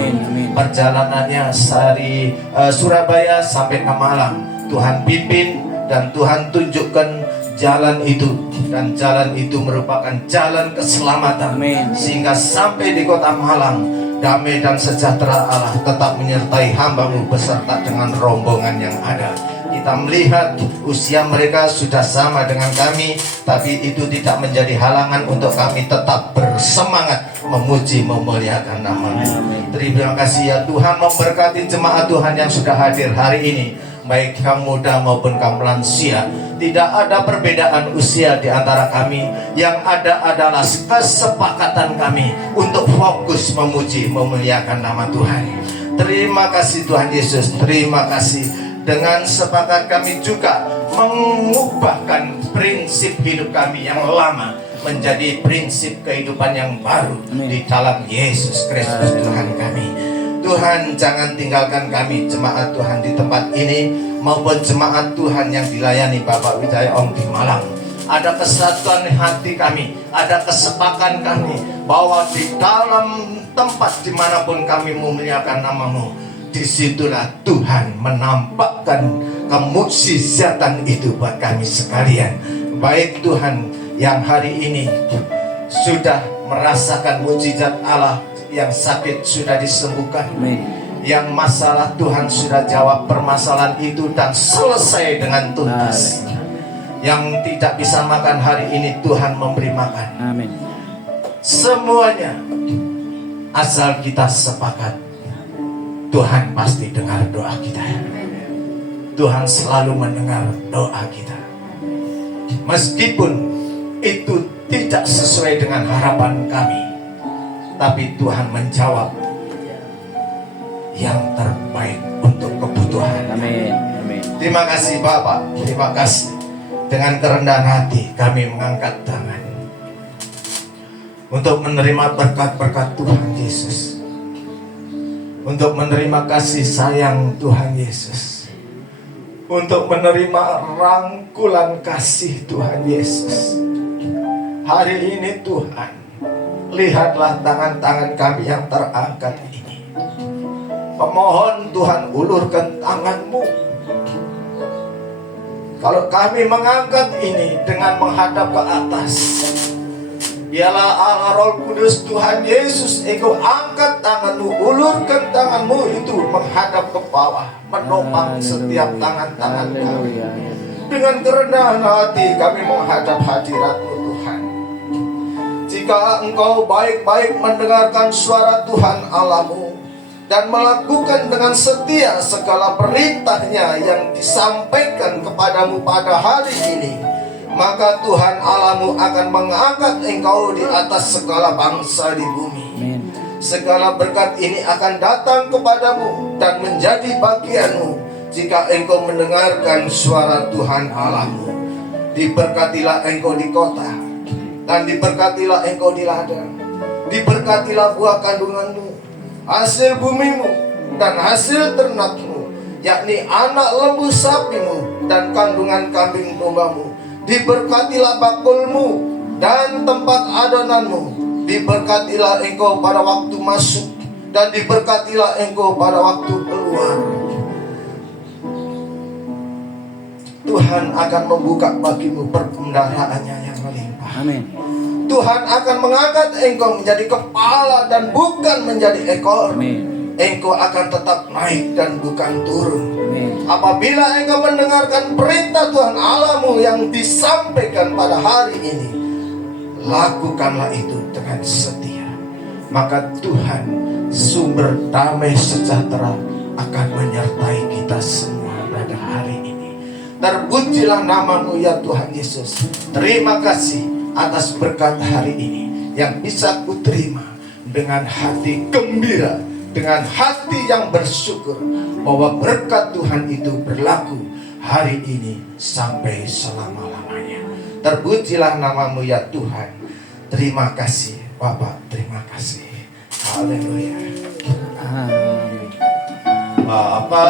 Perjalanannya dari Surabaya sampai ke Malang, Tuhan pimpin dan Tuhan tunjukkan jalan itu, dan jalan itu merupakan jalan keselamatan. Sehingga sampai di kota Malang, damai dan sejahtera Allah tetap menyertai hamba-Mu beserta dengan rombongan yang ada. Kita melihat usia mereka sudah sama dengan kami, tapi itu tidak menjadi halangan untuk kami tetap bersemangat memuji memuliakan nama-Mu. Terima kasih ya Tuhan, memberkati jemaat Tuhan yang sudah hadir hari ini, baik kaum muda maupun kaum lansia. Tidak ada perbedaan usia di antara kami. Yang ada adalah kesepakatan kami untuk fokus memuji memuliakan nama Tuhan. Terima kasih Tuhan Yesus. Terima kasih. Dengan sepakat kami juga mengubahkan prinsip hidup kami yang lama menjadi prinsip kehidupan yang baru di dalam Yesus Kristus Tuhan kami. Tuhan, jangan tinggalkan kami jemaat Tuhan di tempat ini maupun jemaat Tuhan yang dilayani Bapak Wijaya Om di Malang. Ada kesatuan hati kami, ada kesepakatan kami bahwa di dalam tempat dimanapun kami memuliakan nama-Mu, disitulah Tuhan menampakkan kemukjizatan itu buat kami sekalian. Baik Tuhan yang hari ini sudah merasakan mukjizat Allah, yang sakit sudah disembuhkan, yang masalah Tuhan sudah jawab permasalahan itu dan selesai dengan tuntas. Yang tidak bisa makan hari ini Tuhan memberi makan. Amin. Semuanya asal kita sepakat, Tuhan pasti dengar doa kita. Tuhan selalu mendengar doa kita. Meskipun itu tidak sesuai dengan harapan kami, tapi Tuhan menjawab yang terbaik untuk kebutuhan. Amin. Amin. Terima kasih Bapak. Terima kasih. Dengan kerendahan hati kami mengangkat tangan untuk menerima berkat-berkat Tuhan Yesus, untuk menerima kasih sayang Tuhan Yesus, untuk menerima rangkulan kasih Tuhan Yesus. Hari ini Tuhan, lihatlah tangan-tangan kami yang terangkat ini. Pemohon Tuhan, ulurkan tangan-Mu. Kalau kami mengangkat ini dengan menghadap ke atas, biarlah Allah Roh Kudus Tuhan Yesus, Engkau angkat tangan-Mu, ulurkan tangan-Mu itu menghadap ke bawah, menopang setiap tangan-tangan kami. Dengan kerendahan hati kami menghadap hadirat-Mu Tuhan. Jika Engkau baik-baik mendengarkan suara Tuhan Allah-Mu dan melakukan dengan setia segala perintahnya yang disampaikan kepadamu pada hari ini, maka Tuhan Allah-Mu akan mengangkat engkau di atas segala bangsa di bumi. Segala berkat ini akan datang kepadamu dan menjadi bagianmu jika engkau mendengarkan suara Tuhan Allah-Mu. Diberkatilah engkau di kota, dan diberkatilah engkau di ladang. Diberkatilah buah kandunganmu, hasil bumimu, dan hasil ternakmu, yakni anak lembu sapimu dan kandungan kambing dombamu. Diberkatilah bakulmu dan tempat adonanmu. Diberkatilah engkau pada waktu masuk, dan diberkatilah engkau pada waktu keluar. Tuhan akan membuka bagimu perbendaharaan-Nya yang melimpah. Amin. Tuhan akan mengangkat engkau menjadi kepala dan bukan menjadi ekor. Amin. Engkau akan tetap naik dan bukan turun. Amin. Apabila engkau mendengarkan perintah Tuhan Allah-Mu yang disampaikan pada hari ini, lakukanlah itu dengan setia. Maka Tuhan, sumber damai sejahtera, akan menyertai kita semua pada hari ini. Terpujilah nama-Mu ya Tuhan Yesus. Terima kasih atas berkat hari ini yang bisa kuterima dengan hati gembira, dengan hati yang bersyukur bahwa berkat Tuhan itu berlaku hari ini sampai selama-lamanya. Terpujilah nama-Mu ya Tuhan. Terima kasih Bapak, terima kasih. Haleluya. Amin. Bapa